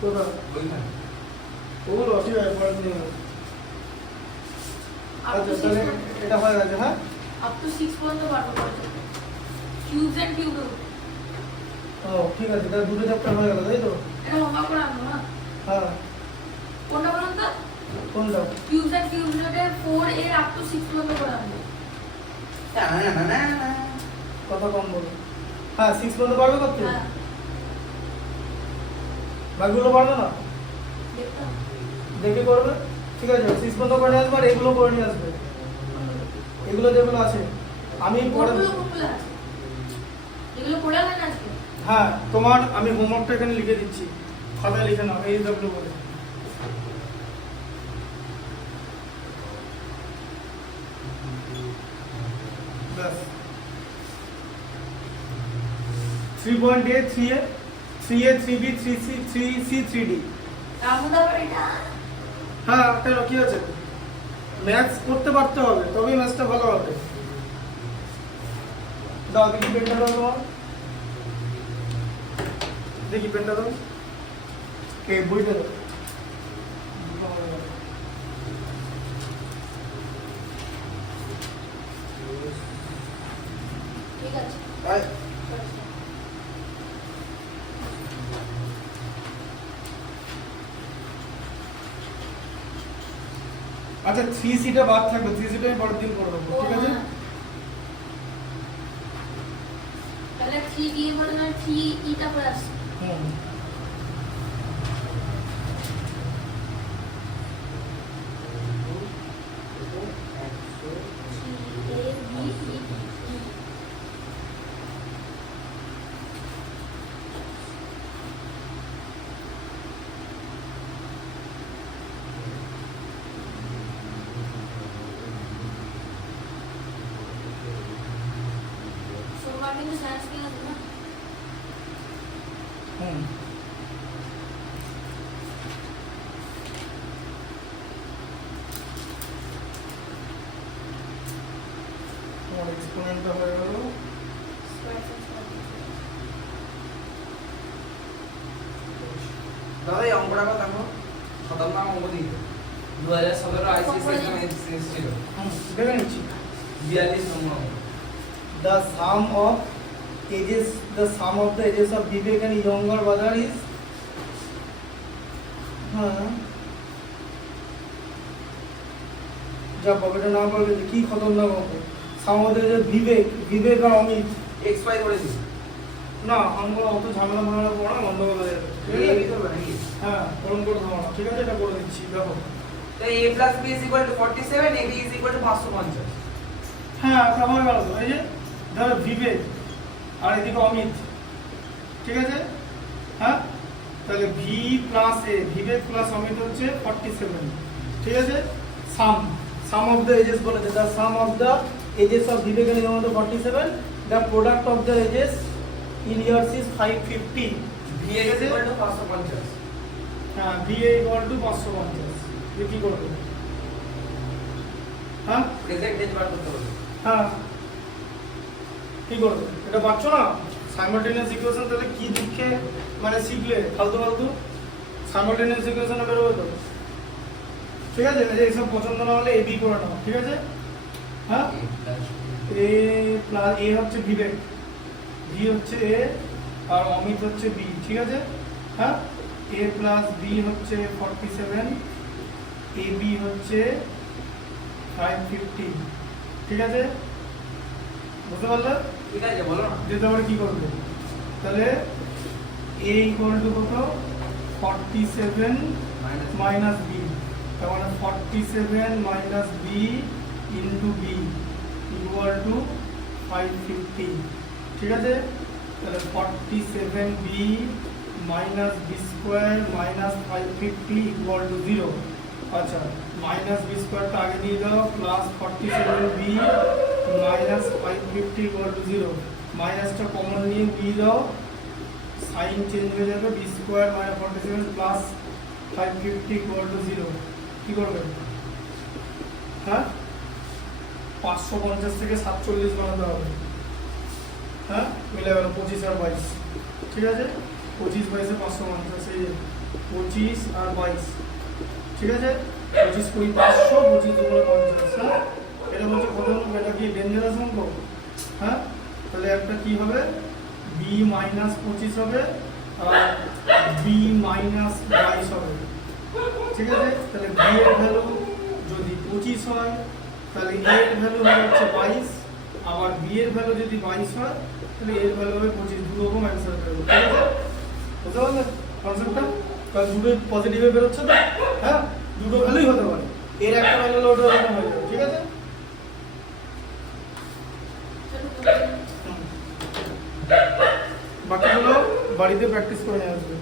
কোথায় ওইখানে। ওগুলো ঠিক আছে, পরে নিয়ে নেবো। আপ আচ্ছা টু তাহলে 6 এটা হয়ে গেছে, হ্যাঁ আপ টু 6 পর্যন্ত পারবো পরের চ্যাপ্টারে। কিউবস এন্ড কিউব রুট, ও ঠিক আছে, তাহলে দুটো চ্যাপ্টার হয়ে গেল, তাই তো? এটা হোমওয়ার্ক করে আনবো না? হ্যাঁ কোনটা বলুন তো? কোনটা? কিউবস এন্ড কিউব রুটের 4 এর আপ টু 6 পর্যন্ত করে আনবো। কথা কম বলো। হ্যাঁ 6 পর্যন্ত পারবে করতে, হ্যাঁ বাকিগুলো পারবে না, দেখতাম। দেখে করবে, ঠিক আছে। 6 পর্যন্ত করে নিয়ে আসবে, আর এগুলো করে নিয়ে আসবে, এগুলো যেগুলো আছে আমি পরে, কোনগুলো আছে যেগুলো পড়ে গেলেন আজকে? হ্যাঁ তোমার আমি হোমওয়ার্কটা এখানে লিখে দিচ্ছি, খাতায় লিখে নাও এই ডব্লিউ বলে। ব্যাস 3.a 3a 3a 3b 3c 3c 3d। রামুদা এটা হ্যাঁ কেন কি আছে, ম্যাথস করতে পারতে হবে, তবেই ম্যাথসটা ভালো হবে। দাও দেখি পেনটা দাও তোমার, দেখি পেনটা দাও, কে বইটা দাও। ঠিক আছে। আচ্ছা 3cটা বাদ থাকবে, 3cটা আমি পরের দিন করে দেবো, ঠিক আছে। তাহলে 3 দিয়ে বলে না 3 ইটা করে আসছে। হুম আমার কিন্তু সায়েন্স ক্লাস না। হুম তোমার এক্সপোনেন্টটা হয়ে গেল দাদা এই অঙ্কটা কথা দেখো, খতরনাক অঙ্ক দিয়েছে। 2017 আইসিসি এক্সাম এসেছিল, দেখে নিচ্ছি 42 নম্বর অঙ্ক। the sum of the ages of Vivek and younger brother is যা পকেটে না পড়বে কি খতরনাক অঙ্ক আমাদের যে বিবেক আর অমিত এক্সপাই করে দিই না আমরা অত ঝামেলা পড়া বন্ধ করে দেবে ঠিক এই আছে কি করবে নাকি? হ্যাঁ পূরণ করে দেবো না ঠিক আছে এটা করে দিচ্ছি দেখো তো a + b = 47, ab = 550। হ্যাঁ তা হয়ে গেল তো এই যে ধরো বিবেক আর এদিকে অমিত ঠিক আছে হ্যাঁ তাহলে V plus A Vivek plus Amit হচ্ছে 47 ঠিক আছে সাম অফ দ্য এজেস বলেছে the sum of the ages of Vivek and Amit 47 the product of the ages in years is 550 va = 550। হ্যাঁ VA = 550 এটা কি করবে হ্যাঁ প্রেজেন্ট এজ বার করতে হবে। হ্যাঁ কি করবে এটা পাচ্ছ না সাইমালটেনিয়াস ইকুয়েশন তাহলে কি দুঃখে মানে শিখলে ফালতু সাইমালটেনিয়াস ইকুয়েশনে বেরোবে তো ঠিক আছে এই যে এইসব পছন্দ না হলে এবি করে নাও ঠিক আছে হ্যাঁ এ প্লাস এ হচ্ছে বিবেক ভি হচ্ছে এ আর অমিত হচ্ছে বি ঠিক আছে হ্যাঁ এ প্লাস বি হচ্ছে 47 এ বি হচ্ছে 550 ঠিক আছে বুঝতে পারলে ঠিক আছে বলো না। যে তোমরা কি করবে তাহলে a = কত 47 মাইনাস b তার মানে 47 minus b into b equal to 550 ঠিক আছে তাহলে 47b minus b square minus 550 equal to 0 আচ্ছা মাইনাস b স্কয়ারটা আগে দিয়ে দাও plus 47b minus 550 equal to 0 মাইনাসটা কমন নিয়ে b দাও সাইন চেঞ্জ হয়ে যাবে b square minus 47 plus 550 equal to 0 কি করবে হ্যাঁ 550 থেকে 47 বানাতে হবে হ্যাঁ মিলে গেল 25 আর 22 ঠিক আছে 25 22 550 এই 25 আর 22 ঠিক আছে 25 কুড়ি 500 25 দুগুণে 50 হ্যাঁ এটা বলছে কত এটা কি ডেঞ্জারাস অঙ্ক হ্যাঁ তাহলে একটা কি হবে b মাইনাস 25 হবে আর b মাইনাস 22 হবে ঠিক আছে তাহলে b এর ভ্যালু যদি 25 হয় তাহলে a এর ভ্যালু হচ্ছে 22 আবার b এর ভ্যালু যদি 22 হয় তাহলে a এর ভ্যালু হবে 25 দুটো রকম অ্যানসার পাবো ঠিক আছে বুঝতে পারলে কনসেপ্টটা কারণ দুটো পজিটিভে বেরোচ্ছে তো হ্যাঁ দুটো ভ্যালুই হতে পারে এর একটা ভ্যালু হলে ওটা এরকম হয়ে যাবে ঠিক আছে বাকিগুলো বাড়িতে প্র্যাকটিস করে নিয়ে আসবে